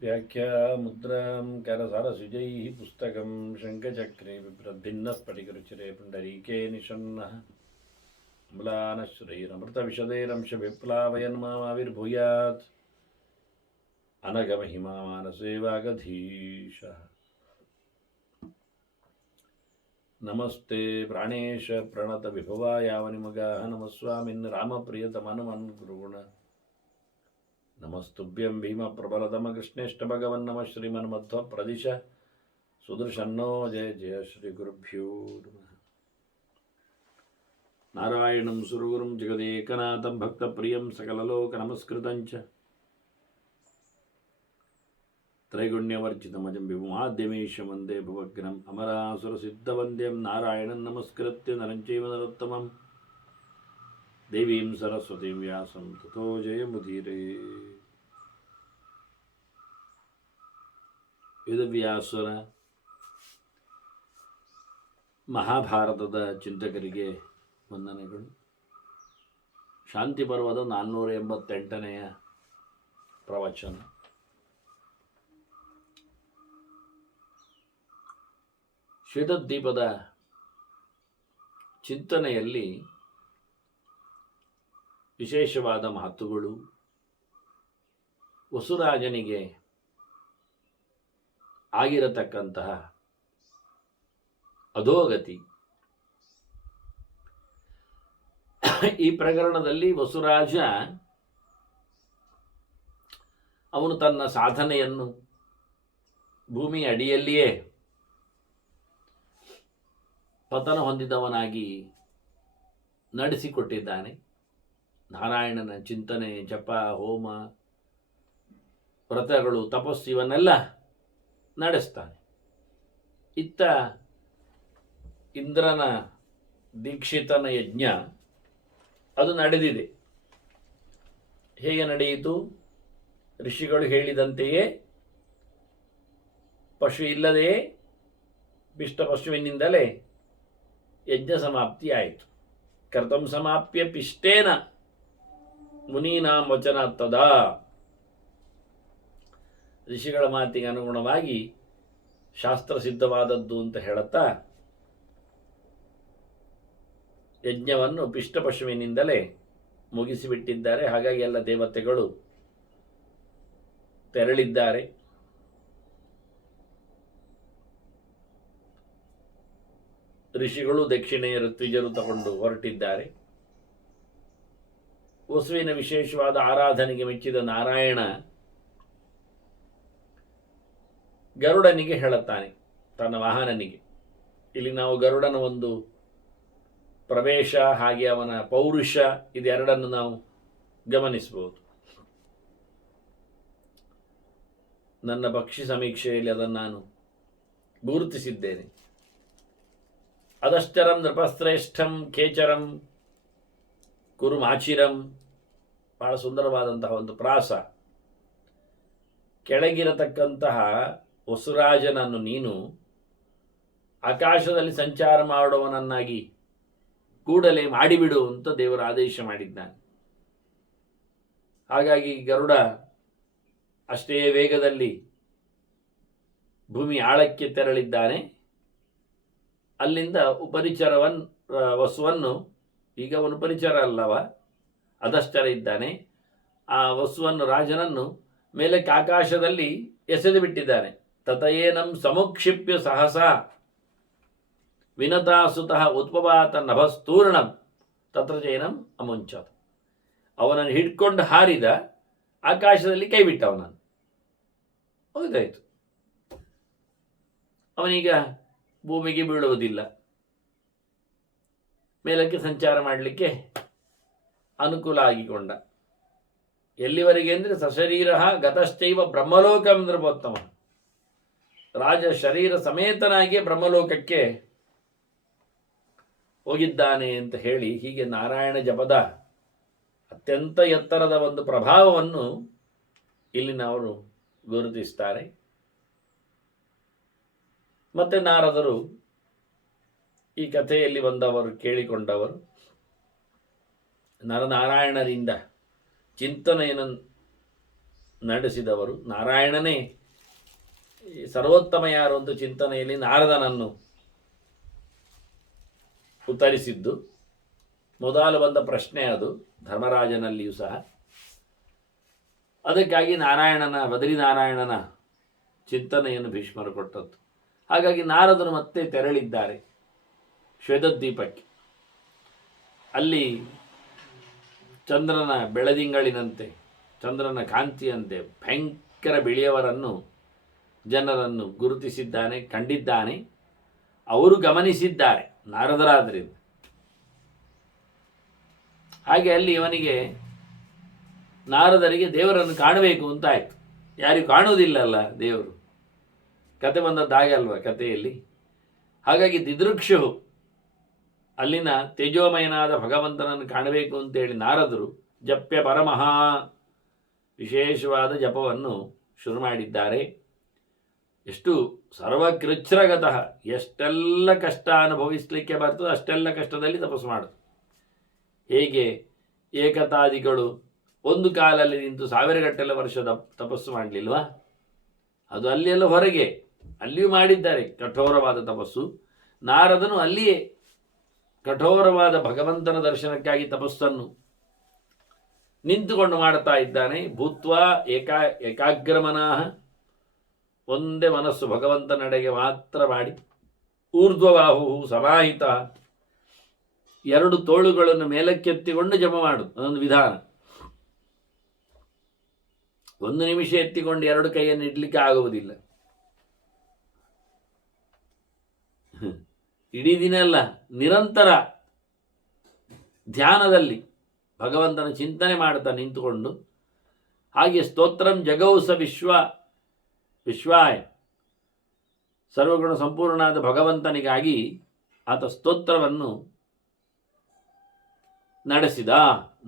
व्याख्यामुद्रां करसरसिजैः पुस्तकं शङ्खचक्रे बिभ्रद्भिन्नस्फटिकरुचिरे पुण्डरीके निषण्णः म्लानश्रैरमृतविशदैरंशविप्लावयन् मामाविर्भूयात् अनघमहिमा मानसे वागधीशः। नमस्ते प्राणेश प्रणत विभवायावनिमगाः नमस्वामिन् रामप्रियतमनुमन् गुरुगुण नमस्तुभ्यं भीमप्रबलतमकृष्णेष्ट भगवन् नमः श्रीमन्मध्व प्रदिश सुदर्शन्नो जय जय श्रीगुरुभ्यो नमः। नारायणं सुरगुरुं जगदेकनाथं भक्तप्रियं सकललोकनमस्कृतं च त्रैगुण्यवर्जितमजं विभुमाद्यमीशं वन्दे भवग्नम् अमरासुरसिद्धवन्द्यं नारायणं नमस्कृत्य नरं चैव नरोत्तमं देवीं सरस्वतीं व्यासं ततो जयमुदीरये। ವೇದವ್ಯಾಸರ ಮಹಾಭಾರತದ ಚಿಂತಕರಿಗೆ ವಂದನೆಗಳು. ಶಾಂತಿ ಪರ್ವದ 488ನೆಯ ಪ್ರವಚನ. ಶ್ವೇತದ್ವೀಪದ ಚಿಂತನೆಯಲ್ಲಿ ವಿಶೇಷವಾದ ಮಾತುಗಳು, ವಸುರಾಜನಿಗೆ ಆಗಿರತಕ್ಕಂತಹ ಅಧೋಗತಿ, ಈ ಪ್ರಕರಣದಲ್ಲಿ ವಸುರಾಜ ಅವನು ತನ್ನ ಸಾಧನೆಯನ್ನು ಭೂಮಿಯ ಅಡಿಯಲ್ಲಿಯೇ ಪತನ ಹೊಂದಿದವನಾಗಿ ನಡೆಸಿಕೊಟ್ಟಿದ್ದಾನೆ. ನಾರಾಯಣನ ಚಿಂತನೆ, ಜಪ, ಹೋಮ, ವ್ರತಗಳು, ತಪಸ್ಸು ಇವನ್ನೆಲ್ಲ ನಡೆಸ್ತಾನೆ. ಇತ್ತ ಇಂದ್ರನ ದೀಕ್ಷಿತನ ಯಜ್ಞ ಅದು ನಡೆದಿದೆ. ಹೇಗೆ ನಡೆಯಿತು? ಋಷಿಗಳು ಹೇಳಿದಂತೆಯೇ ಪಶು ಇಲ್ಲದೆಯೇ ಪಿಷ್ಟ ಪಶುವಿನಿಂದಲೇ ಯಜ್ಞ ಸಮಾಪ್ತಿ ಆಯಿತು. ಕರ್ತಂ ಸಮಾಪ್ಯ ಪಿಷ್ಟೇನ ಮುನೀನಾಂ ವಚನ ತದಾ. ಋಷಿಗಳ ಮಾತಿಗೆ ಅನುಗುಣವಾಗಿ ಶಾಸ್ತ್ರ ಸಿದ್ಧವಾದದ್ದು ಅಂತ ಹೇಳುತ್ತಾ ಯಜ್ಞವನ್ನು ಪಿಷ್ಟಪಶುವಿನಿಂದಲೇ ಮುಗಿಸಿಬಿಟ್ಟಿದ್ದಾರೆ. ಹಾಗಾಗಿ ಎಲ್ಲ ದೇವತೆಗಳು ತೆರಳಿದ್ದಾರೆ. ಋಷಿಗಳು ದಕ್ಷಿಣೆಯ ಋತ್ವಿಜರು ತಗೊಂಡು ಹೊರಟಿದ್ದಾರೆ. ವಸುವಿನ ವಿಶೇಷವಾದ ಆರಾಧನೆಗೆ ಮೆಚ್ಚಿದ ನಾರಾಯಣ ಗರುಡನಿಗೆ ಹೇಳುತ್ತಾನೆ, ತನ್ನ ವಾಹನನಿಗೆ. ಇಲ್ಲಿ ನಾವು ಗರುಡನ ಒಂದು ಪ್ರವೇಶ ಹಾಗೆ ಅವನ ಪೌರುಷ ಇದೆರಡನ್ನು ನಾವು ಗಮನಿಸಬಹುದು. ನನ್ನ ಪಕ್ಷಿ ಸಮೀಕ್ಷೆಯಲ್ಲಿ ಅದನ್ನು ನಾನು ಗುರುತಿಸಿದ್ದೇನೆ. ಅದಶ್ಚರಂ ನೃಪಶ್ರೇಷ್ಠಂ ಖೇಚರಂ ಕುರುಮಾಚಿರಂ. ಬಹಳ ಸುಂದರವಾದಂತಹ ಒಂದು ಪ್ರಾಸ. ಕೆಳಗಿರತಕ್ಕಂತಹ ವಸುರಾಜನನ್ನು ನೀನು ಆಕಾಶದಲ್ಲಿ ಸಂಚಾರ ಮಾಡುವವನನ್ನಾಗಿ ಕೂಡಲೇ ಮಾಡಿಬಿಡು ಅಂತ ದೇವರು ಆದೇಶ ಮಾಡಿದ್ದಾನೆ. ಹಾಗಾಗಿ ಗರುಡ ಅಷ್ಟೇ ವೇಗದಲ್ಲಿ ಭೂಮಿ ಆಳಕ್ಕೆ ತೆರಳಿದ್ದಾನೆ. ಅಲ್ಲಿಂದ ವಸುವನ್ನು, ಈಗ ಅವನು ಪರಿಚರ ಅಲ್ಲವ, ಅದಶ್ಚರ ಇದ್ದಾನೆ. ಆ ವಸುವನ್ನು, ರಾಜನನ್ನು ಮೇಲಕ್ಕೆ ಆಕಾಶದಲ್ಲಿ ಎಸೆದು ಬಿಟ್ಟಿದ್ದಾನೆ. ತತಯೇನಂ ಸಮುಕ್ಷಿಪ್ಯ ಸಹಸ ವಿನತಾಸುತಃ ಉತ್ಪವಾತ ನಭಸ್ತೂರ್ಣಂ ತತ್ರ ಚೈನಂ ಅಮುಂಚತ. ಅವನನ್ನು ಹಿಡ್ಕೊಂಡು ಹಾರಿದ, ಆಕಾಶದಲ್ಲಿ ಕೈ ಬಿಟ್ಟ ಅವನನ್ನು. ಹೋಗಿದಾಯಿತು. ಅವನೀಗ ಭೂಮಿಗೆ ಬೀಳುವುದಿಲ್ಲ, ಮೇಲಕ್ಕೆ ಸಂಚಾರ ಮಾಡಲಿಕ್ಕೆ ಅನುಕೂಲ ಆಗಿಕೊಂಡ. ಎಲ್ಲಿವರೆಗೆ ಅಂದರೆ ಸಶರೀರ ಗತಶ್ಚೈವ ಬ್ರಹ್ಮಲೋಕಂ ನೃಪೋತ್ತಮ. ರಾಜ ಶರೀರ ಸಮೇತನಾಗಿ ಬ್ರಹ್ಮಲೋಕಕ್ಕೆ ಹೋಗಿದ್ದಾನೆ ಅಂತ ಹೇಳಿ, ಹೀಗೆ ನಾರಾಯಣ ಜಪದ ಅತ್ಯಂತ ಎತ್ತರದ ಒಂದು ಪ್ರಭಾವವನ್ನು ಇಲ್ಲಿ ನಾವು ಗುರುತಿಸ್ತಾರೆ. ಮತ್ತೆ ನಾರದರು ಈ ಕಥೆಯಲ್ಲಿ ಬಂದವರು, ಕೇಳಿಕೊಂಡವರು, ನರನಾರಾಯಣರಿಂದ ಚಿಂತನೆಯನ್ನು ನಡೆಸಿದವರು. ನಾರಾಯಣನೇ ಸರ್ವೋತ್ತಮ ಯಾರು ಅಂತ ಚಿಂತನೆಯಲ್ಲಿ ನಾರದನನ್ನು ಉತ್ತರಿಸಿದ್ದು ಮೊದಲು ಬಂದ ಪ್ರಶ್ನೆ ಅದು ಧರ್ಮರಾಜನಲ್ಲಿಯೂ ಸಹ. ಅದಕ್ಕಾಗಿ ಬದರಿನಾರಾಯಣನ ಚಿಂತನೆಯನ್ನು ಭೀಷ್ಮರು ಕೊಟ್ಟದ್ದು. ಹಾಗಾಗಿ ನಾರದರು ಮತ್ತೆ ತೆರಳಿದ್ದಾರೆ ಶ್ವೇತದ್ವೀಪಕ್ಕೆ. ಅಲ್ಲಿ ಚಂದ್ರನ ಬೆಳದಿಂಗಳಿನಂತೆ, ಚಂದ್ರನ ಕಾಂತಿಯಂತೆ ಭಯಂಕರ ಬಿಳಿಯವರನ್ನು ಜನರನ್ನು ಗುರುತಿಸಿದ್ದಾನೆ, ಕಂಡಿದ್ದಾನೆ. ಅವರು ಗಮನಿಸಿದ್ದಾರೆ ನಾರದರಾದ್ರಿಂದ. ಹಾಗೆ ಅಲ್ಲಿ ಇವನಿಗೆ ನಾರದರಿಗೆ ದೇವರನ್ನು ಕಾಣಬೇಕು ಅಂತ ಆಯಿತು. ಯಾರಿಗೂ ಕಾಣುವುದಿಲ್ಲಲ್ಲ ದೇವರು, ಕತೆ ಬಂದದ್ದು ಹಾಗೆ ಅಲ್ವಾ ಕಥೆಯಲ್ಲಿ. ಹಾಗಾಗಿ ದಿದೃಕ್ಷು ಅಲ್ಲಿನ ತೇಜೋಮಯನಾದ ಭಗವಂತನನ್ನು ಕಾಣಬೇಕು ಅಂತೇಳಿ ನಾರದರು ಜಪ್ಯ ಪರಮಃ ವಿಶೇಷವಾದ ಜಪವನ್ನು ಶುರು ಮಾಡಿದ್ದಾರೆ. ಎಷ್ಟು ಸರ್ವಕೃಚ್ಛ್ರಗತಃ, ಎಷ್ಟೆಲ್ಲ ಕಷ್ಟ ಅನುಭವಿಸಲಿಕ್ಕೆ ಬರ್ತದೆ ಅಷ್ಟೆಲ್ಲ ಕಷ್ಟದಲ್ಲಿ ತಪಸ್ಸು ಮಾಡೋದು. ಹೇಗೆ ಏಕತಾದಿಗಳು ಒಂದು ಕಾಲಲ್ಲಿ ನಿಂತು 1000 ಗಟ್ಟಲೆ ವರ್ಷದ ತಪಸ್ಸು ಮಾಡಲಿಲ್ವಾ? ಅದು ಅಲ್ಲೆಲ್ಲ ಹೊರಗೆ, ಅಲ್ಲಿಯೂ ಮಾಡಿದ್ದಾರೆ ಕಠೋರವಾದ ತಪಸ್ಸು. ನಾರದನು ಅಲ್ಲಿಯೇ ಕಠೋರವಾದ ಭಗವಂತನ ದರ್ಶನಕ್ಕಾಗಿ ತಪಸ್ಸನ್ನು ನಿಂತುಕೊಂಡು ಮಾಡುತ್ತಾ ಇದ್ದಾನೆ. ಭೂತ್ವಾ ಏಕಾಗ್ರಮನಾಹ, ಒಂದೇ ಮನಸ್ಸು ಭಗವಂತನೆಡೆಗೆ ಮಾತ್ರ ಮಾಡಿ. ಊರ್ಧ್ವಬಾಹು ಸಮಾಹಿತ, 2 ತೋಳುಗಳನ್ನು ಮೇಲಕ್ಕೆತ್ತಿಕೊಂಡು ಜಪ ಮಾಡುದು ಅದೊಂದು ವಿಧಾನ. 1 ನಿಮಿಷ ಎತ್ತಿಕೊಂಡು 2 ಕೈಯನ್ನು ಇಡ್ಲಿಕ್ಕೆ ಆಗುವುದಿಲ್ಲ. ಇಡೀ ದಿನ ಅಲ್ಲ, ನಿರಂತರ ಧ್ಯಾನದಲ್ಲಿ ಭಗವಂತನ ಚಿಂತನೆ ಮಾಡುತ್ತಾ ನಿಂತುಕೊಂಡು. ಹಾಗೆ ಸ್ತೋತ್ರಂ ಜಗೌಸ ವಿಶ್ವಾಯ, ಸರ್ವಗುಣ ಸಂಪೂರ್ಣನಾದ ಭಗವಂತನಿಗಾಗಿ ಆತ ಸ್ತೋತ್ರವನ್ನು ನಡೆಸಿದ.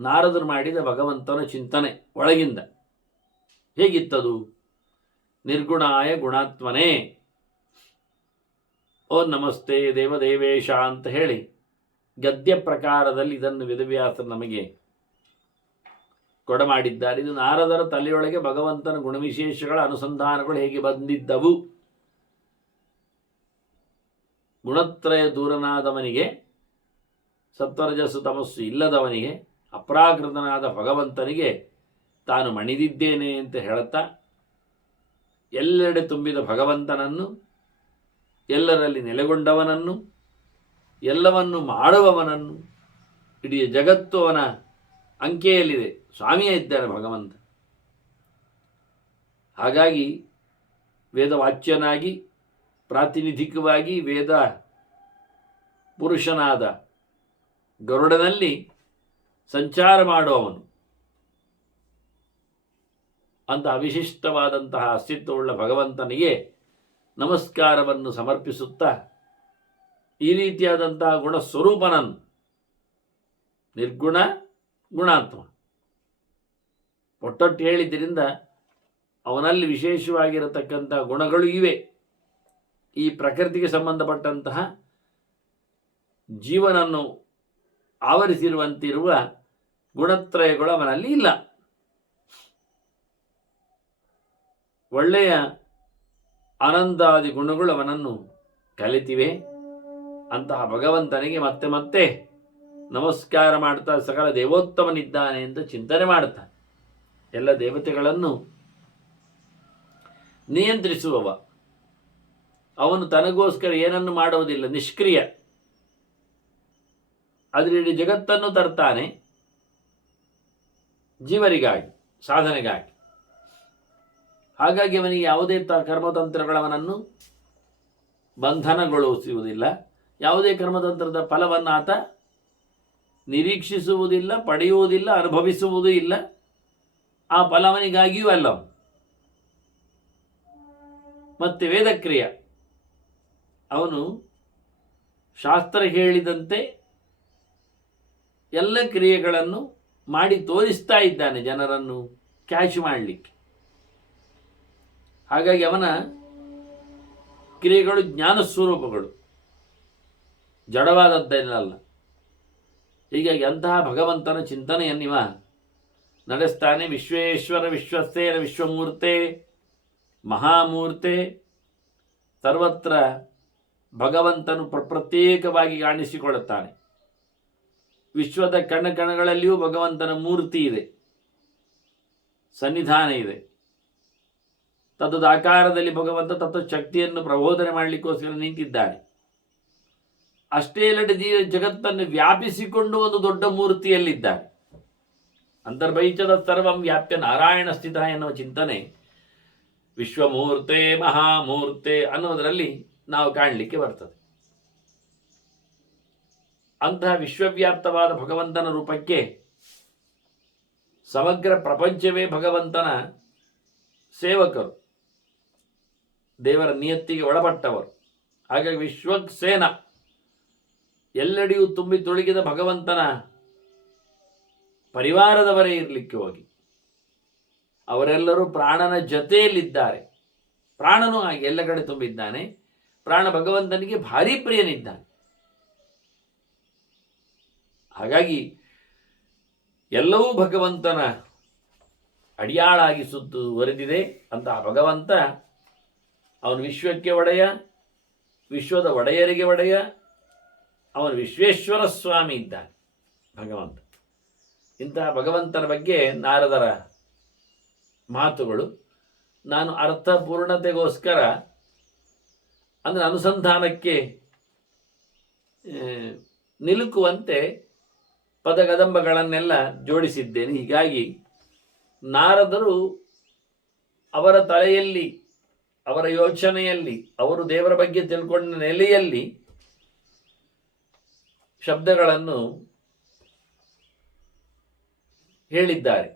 ನಾರದರು ಮಾಡಿದ ಭಗವಂತನ ಚಿಂತನೆ ಒಳಗಿಂದ ಹೇಗಿತ್ತದು? ನಿರ್ಗುಣಾಯ ಗುಣಾತ್ಮನೇ ಓ ನಮಸ್ತೆ ದೇವದೇವೇಶ ಅಂತ ಹೇಳಿ ಗದ್ಯ ಪ್ರಕಾರದಲ್ಲಿ ಇದನ್ನು ವೇದವ್ಯಾಸರು ನಮಗೆ ಕೊಡಮಾಡಿದ್ದಾರೆ. ಇದು ನಾರದರ ತಲೆಯೊಳಗೆ ಭಗವಂತನ ಗುಣವಿಶೇಷಗಳ ಅನುಸಂಧಾನಗಳು ಹೇಗೆ ಬಂದಿದ್ದವು. ಗುಣತ್ರಯ ದೂರನಾದವನಿಗೆ, ಸತ್ವರಜಸ್ಸು ತಮಸ್ಸು ಇಲ್ಲದವನಿಗೆ, ಅಪ್ರಾಕೃತನಾದ ಭಗವಂತನಿಗೆ ತಾನು ಮಣಿದಿದ್ದೇನೆ ಅಂತ ಹೇಳುತ್ತಾ ಎಲ್ಲೆಡೆ ತುಂಬಿದ ಭಗವಂತನನ್ನು, ಎಲ್ಲರಲ್ಲಿ ನೆಲೆಗೊಂಡವನನ್ನು, ಎಲ್ಲವನ್ನು ಮಾಡುವವನನ್ನು, ಇಡೀ ಜಗತ್ತು ಅವನ ಅಂಕೆಯಲ್ಲಿದೆ, ಸ್ವಾಮಿಯೇ ಇದ್ದಾನೆ ಭಗವಂತ. ಹಾಗಾಗಿ ವೇದವಾಚ್ಯನಾಗಿ ಪ್ರಾತಿನಿಧಿಕವಾಗಿ ವೇದ ಪುರುಷನಾದ ಗರುಡನಲ್ಲಿ ಸಂಚಾರ ಮಾಡುವವನು ಅಂತ ವಿಶಿಷ್ಟವಾದಂತಹ ಅಸ್ತಿತ್ವವುಳ್ಳ ಭಗವಂತನಿಗೆ ನಮಸ್ಕಾರವನ್ನು ಸಮರ್ಪಿಸುತ್ತಾ ಈ ರೀತಿಯಾದಂತಹ ಗುಣಸ್ವರೂಪನನ್ನು, ನಿರ್ಗುಣ ಗುಣಾತ್ಮ ಒಟ್ಟೊಟ್ಟು ಹೇಳಿದ್ದರಿಂದ ಅವನಲ್ಲಿ ವಿಶೇಷವಾಗಿರತಕ್ಕಂಥ ಗುಣಗಳು ಇವೆ. ಈ ಪ್ರಕೃತಿಗೆ ಸಂಬಂಧಪಟ್ಟಂತಹ ಜೀವನನ್ನು ಆವರಿಸಿರುವಂತಿರುವ ಗುಣತ್ರಯಗಳು ಅವನಲ್ಲಿ ಇಲ್ಲ. ಒಳ್ಳೆಯ ಆನಂದಾದಿ ಗುಣಗಳು ಅವನನ್ನು ಕಲಿತಿವೆ. ಅಂತಹ ಭಗವಂತನಿಗೆ ಮತ್ತೆ ಮತ್ತೆ ನಮಸ್ಕಾರ ಮಾಡ್ತಾ ಸಕಲ ದೇವೋತ್ತಮನಿದ್ದಾನೆ ಅಂತ ಚಿಂತನೆ ಮಾಡುತ್ತಾ ಎಲ್ಲ ದೇವತೆಗಳನ್ನು ನಿಯಂತ್ರಿಸುವವ ಅವನು. ತನಗೋಸ್ಕರ ಏನನ್ನು ಮಾಡುವುದಿಲ್ಲ, ನಿಷ್ಕ್ರಿಯ. ಆದರೆ ಇಡೀ ಜಗತ್ತನ್ನು ತರ್ತಾನೆ ಜೀವರಿಗಾಗಿ, ಸಾಧನೆಗಾಗಿ. ಹಾಗಾಗಿ ಅವನಿಗೆ ಯಾವುದೇ ಕರ್ಮತಂತ್ರಗಳವನನ್ನು ಬಂಧನಗೊಳಿಸುವುದಿಲ್ಲ. ಯಾವುದೇ ಕರ್ಮತಂತ್ರದ ಫಲವನ್ನು ಆತ ನಿರೀಕ್ಷಿಸುವುದಿಲ್ಲ, ಪಡೆಯುವುದಿಲ್ಲ, ಅನುಭವಿಸುವುದೂ ಇಲ್ಲ. ಆ ಫಲವನಿಗಾಗಿಯೂ ಅಲ್ಲ. ಮತ್ತೆ ವೇದಕ್ರಿಯ, ಅವನು ಶಾಸ್ತ್ರ ಹೇಳಿದಂತೆ ಎಲ್ಲ ಕ್ರಿಯೆಗಳನ್ನು ಮಾಡಿ ತೋರಿಸ್ತಾ ಇದ್ದಾನೆ ಜನರನ್ನು ಕ್ಯಾಚ್ ಮಾಡಲಿಕ್ಕೆ. ಹಾಗಾಗಿ ಅವನ ಕ್ರಿಯೆಗಳು ಜ್ಞಾನ ಸ್ವರೂಪಗಳು, ಜಡವಾದದ್ದೆಲ್ಲ. ಹೀಗಾಗಿ ಅಂತಹ ಭಗವಂತನ ಚಿಂತನೆಯನ್ನಿವ ನಡೆಸ್ತಾನೆ. ವಿಶ್ವೇಶ್ವರ ವಿಶ್ವಸ್ತೇನ ವಿಶ್ವಮೂರ್ತೆ ಮಹಾಮೂರ್ತೆ. ಸರ್ವತ್ರ ಭಗವಂತನು ಪ್ರತ್ಯೇಕವಾಗಿ ಕಾಣಿಸಿಕೊಳ್ಳುತ್ತಾನೆ. ವಿಶ್ವದ ಕಣಕಣಗಳಲ್ಲಿಯೂ ಭಗವಂತನ ಮೂರ್ತಿ ಇದೆ, ಸನ್ನಿಧಾನ ಇದೆ. ತದ್ದ ಆಕಾರದಲ್ಲಿ ಭಗವಂತ ತತ್ವಶಕ್ತಿಯನ್ನು ಪ್ರಬೋಧನೆ ಮಾಡಲಿಕ್ಕೋಸ್ಕರ ನಿಂತಿದ್ದಾನೆ. ಅಷ್ಟೇ ಅಲ್ಲದೆ ಜಗತ್ತನ್ನು ವ್ಯಾಪಿಸಿಕೊಂಡು ಒಂದು ದೊಡ್ಡ ಮೂರ್ತಿಯಲ್ಲಿದ್ದಾನೆ. ಅಂತರ್ಬೈಚದ ಸರ್ವಂ ವ್ಯಾಪ್ಯ ನಾರಾಯಣ ಸ್ಥಿತ ಎನ್ನುವ ಚಿಂತನೆ ವಿಶ್ವಮೂರ್ತೆ ಮಹಾಮೂರ್ತೆ ಅನ್ನೋದರಲ್ಲಿ ನಾವು ಕಾಣಲಿಕ್ಕೆ ಬರ್ತದೆ. ಅಂತಹ ವಿಶ್ವವ್ಯಾಪ್ತವಾದ ಭಗವಂತನ ರೂಪಕ್ಕೆ ಸಮಗ್ರ ಪ್ರಪಂಚವೇ ಭಗವಂತನ ಸೇವಕರು, ದೇವರ ನಿಯತ್ತಿಗೆ ಒಳಪಟ್ಟವರು. ಹಾಗಾಗಿ ವಿಶ್ವಕ್ಸೇನ, ಎಲ್ಲೆಡೆಯೂ ತುಂಬಿ ತುಳುಕಿದ ಭಗವಂತನ ಪರಿವಾರದವರೇ ಇರಲಿಕ್ಕೆ ಹೋಗಿ ಅವರೆಲ್ಲರೂ ಪ್ರಾಣನ ಜೊತೆಯಲ್ಲಿದ್ದಾರೆ. ಪ್ರಾಣನೂ ಹಾಗೆ ಎಲ್ಲ ಕಡೆ ತುಂಬಿದ್ದಾನೆ. ಪ್ರಾಣ ಭಗವಂತನಿಗೆ ಭಾರಿ ಪ್ರಿಯನಿದ್ದಾನೆ. ಹಾಗಾಗಿ ಎಲ್ಲವೂ ಭಗವಂತನ ಅಡಿಯಾಳಾಗಿ ಸುತ್ತುವರೆದಿದೆ. ಅಂತಹ ಭಗವಂತ ಅವನು ವಿಶ್ವಕ್ಕೆ ಒಡೆಯ, ವಿಶ್ವದ ಒಡೆಯರಿಗೆ ಒಡೆಯ. ಅವನು ವಿಶ್ವೇಶ್ವರ ಸ್ವಾಮಿ ಇದ್ದಾನೆ ಭಗವಂತ. ಇಂತಹ ಭಗವಂತನ ಬಗ್ಗೆ ನಾರದರ ಮಾತುಗಳು. ನಾನು ಅರ್ಥಪೂರ್ಣತೆಗೋಸ್ಕರ ಅಂದರೆ ಅನುಸಂಧಾನಕ್ಕೆ ನಿಲುಕುವಂತೆ ಪದಗದಂಬಗಳನ್ನೆಲ್ಲ ಜೋಡಿಸಿದ್ದೇನೆ. ಹೀಗಾಗಿ ನಾರದರು ಅವರ ತಲೆಯಲ್ಲಿ, ಅವರ ಯೋಚನೆಯಲ್ಲಿ, ಅವರು ದೇವರ ಬಗ್ಗೆ ತಿಳ್ಕೊಂಡ ನೆಲೆಯಲ್ಲಿ ಶಬ್ದಗಳನ್ನು ಹೇಳಿದ್ದಾರೆ,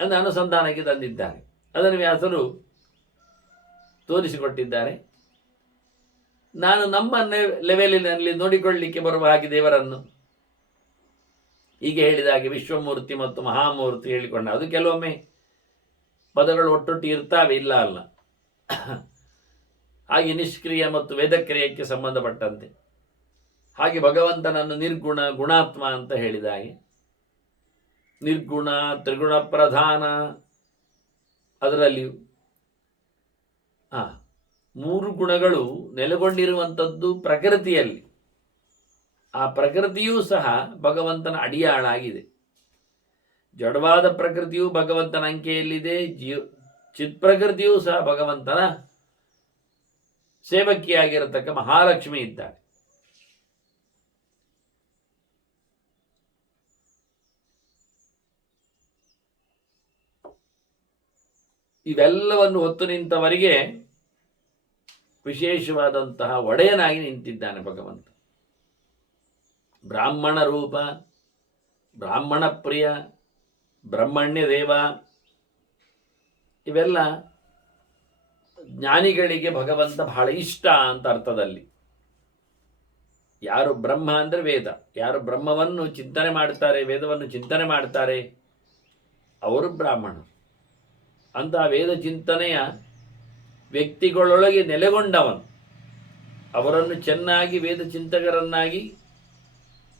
ಅಂದರೆ ಅನುಸಂಧಾನಕ್ಕೆ ತಂದಿದ್ದಾರೆ. ಅದನ್ನು ವ್ಯಾಸರು ತೋರಿಸಿಕೊಟ್ಟಿದ್ದಾರೆ. ನಾನು ನಮ್ಮ ಲೆವೆಲಿನಲ್ಲಿ ನೋಡಿಕೊಳ್ಳಲಿಕ್ಕೆ ಬರುವ ಹಾಗೆ ದೇವರನ್ನು ಹೀಗೆ ಹೇಳಿದ ಹಾಗೆ ವಿಶ್ವಮೂರ್ತಿ ಮತ್ತು ಮಹಾಮೂರ್ತಿ ಹೇಳಿಕೊಂಡ, ಅದು ಕೆಲವೊಮ್ಮೆ ಪದಗಳು ಒಟ್ಟೊಟ್ಟು ಇರ್ತಾವೆ, ಇಲ್ಲ ಅಲ್ಲ. ಹಾಗೆ ನಿಷ್ಕ್ರಿಯ ಮತ್ತು ವೇದಕ್ರಿಯಕ್ಕೆ ಸಂಬಂಧಪಟ್ಟಂತೆ, ಹಾಗೆ ಭಗವಂತನನ್ನು ನಿರ್ಗುಣ ಗುಣಾತ್ಮ ಅಂತ ಹೇಳಿದ ಹಾಗೆ ನಿರ್ಗುಣ ತ್ರಿಗುಣ ಪ್ರಧಾನ, ಅದರಲ್ಲಿಯೂ ಮೂರು ಗುಣಗಳು ನೆಲೆಗೊಂಡಿರುವಂಥದ್ದು ಪ್ರಕೃತಿಯಲ್ಲಿ. ಆ ಪ್ರಕೃತಿಯೂ ಸಹ ಭಗವಂತನ ಅಡಿಯಾಳಾಗಿದೆ. ಜಡವಾದ ಪ್ರಕೃತಿಯು ಭಗವಂತನ ಅಂಕೆಯಲ್ಲಿದೆ. ಚಿತ್ ಪ್ರಕೃತಿಯೂ ಸಹ ಭಗವಂತನ ಸೇವಕಿಯಾಗಿರತಕ್ಕ ಮಹಾಲಕ್ಷ್ಮಿ ಇದ್ದಾಳೆ. ಇವೆಲ್ಲವನ್ನು ಹೊತ್ತು ನಿಂತವರಿಗೆ ವಿಶೇಷವಾದಂತಹ ಒಡೆಯನಾಗಿ ನಿಂತಿದ್ದಾನೆ ಭಗವಂತ. ಬ್ರಾಹ್ಮಣ ರೂಪ, ಬ್ರಾಹ್ಮಣ ಪ್ರಿಯ, ಬ್ರಹ್ಮಣ್ಯ ದೇವ, ಇವೆಲ್ಲ ಜ್ಞಾನಿಗಳಿಗೆ ಭಗವಂತ ಬಹಳ ಇಷ್ಟ ಅಂತ ಅರ್ಥದಲ್ಲಿ. ಯಾರು ಬ್ರಹ್ಮ ಅಂದರೆ ವೇದ, ಯಾರು ಬ್ರಹ್ಮವನ್ನು ಚಿಂತನೆ ಮಾಡ್ತಾರೆ, ವೇದವನ್ನು ಚಿಂತನೆ ಮಾಡ್ತಾರೆ, ಅವರು ಬ್ರಾಹ್ಮಣರು. ಅಂತಹ ವೇದ ಚಿಂತನೆಯ ವ್ಯಕ್ತಿಗಳೊಳಗೆ ನೆಲೆಗೊಂಡವನು, ಅವರನ್ನು ಚೆನ್ನಾಗಿ ವೇದ ಚಿಂತಕರನ್ನಾಗಿ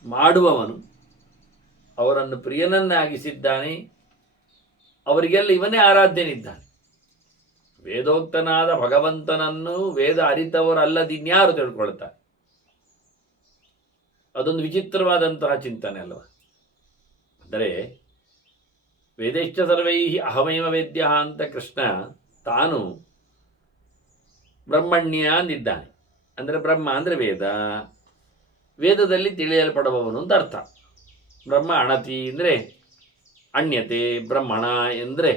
ಮಾಡುವವನು, ಅವರನ್ನು ಪ್ರಿಯನನ್ನಾಗಿಸಿದ್ದಾನೆ. ಅವರಿಗೆಲ್ಲ ಇವನೇ ಆರಾಧ್ಯನಿದ್ದಾನೆ. ವೇದೋಕ್ತನಾದ ಭಗವಂತನನ್ನು ವೇದ ಅರಿತವರಲ್ಲದಿನ್ಯಾರು ತಿಳ್ಕೊಳ್ತಾರೆ. ಅದೊಂದು ವಿಚಿತ್ರವಾದಂತಹ ಚಿಂತನೆ ಅಲ್ವ. ಅಂದರೆ ವೇದೇಶ್ಚ ಸರ್ವೈ ಅಹಮೇವ ವೇದ್ಯ ಅಂತ ಕೃಷ್ಣ ತಾನು ಬ್ರಹ್ಮಣ್ಯ ಅಂದಿದ್ದಾನೆ. ಅಂದರೆ ಬ್ರಹ್ಮ ಅಂದರೆ ವೇದ, ವೇದದಲ್ಲಿ ತಿಳಿಯಲ್ಪಡುವವನು ಅಂತ ಅರ್ಥ. ಬ್ರಹ್ಮ ಅಣತಿ ಅಂದರೆ ಅಣ್ಯತೆ, ಬ್ರಹ್ಮಣ ಎಂದರೆ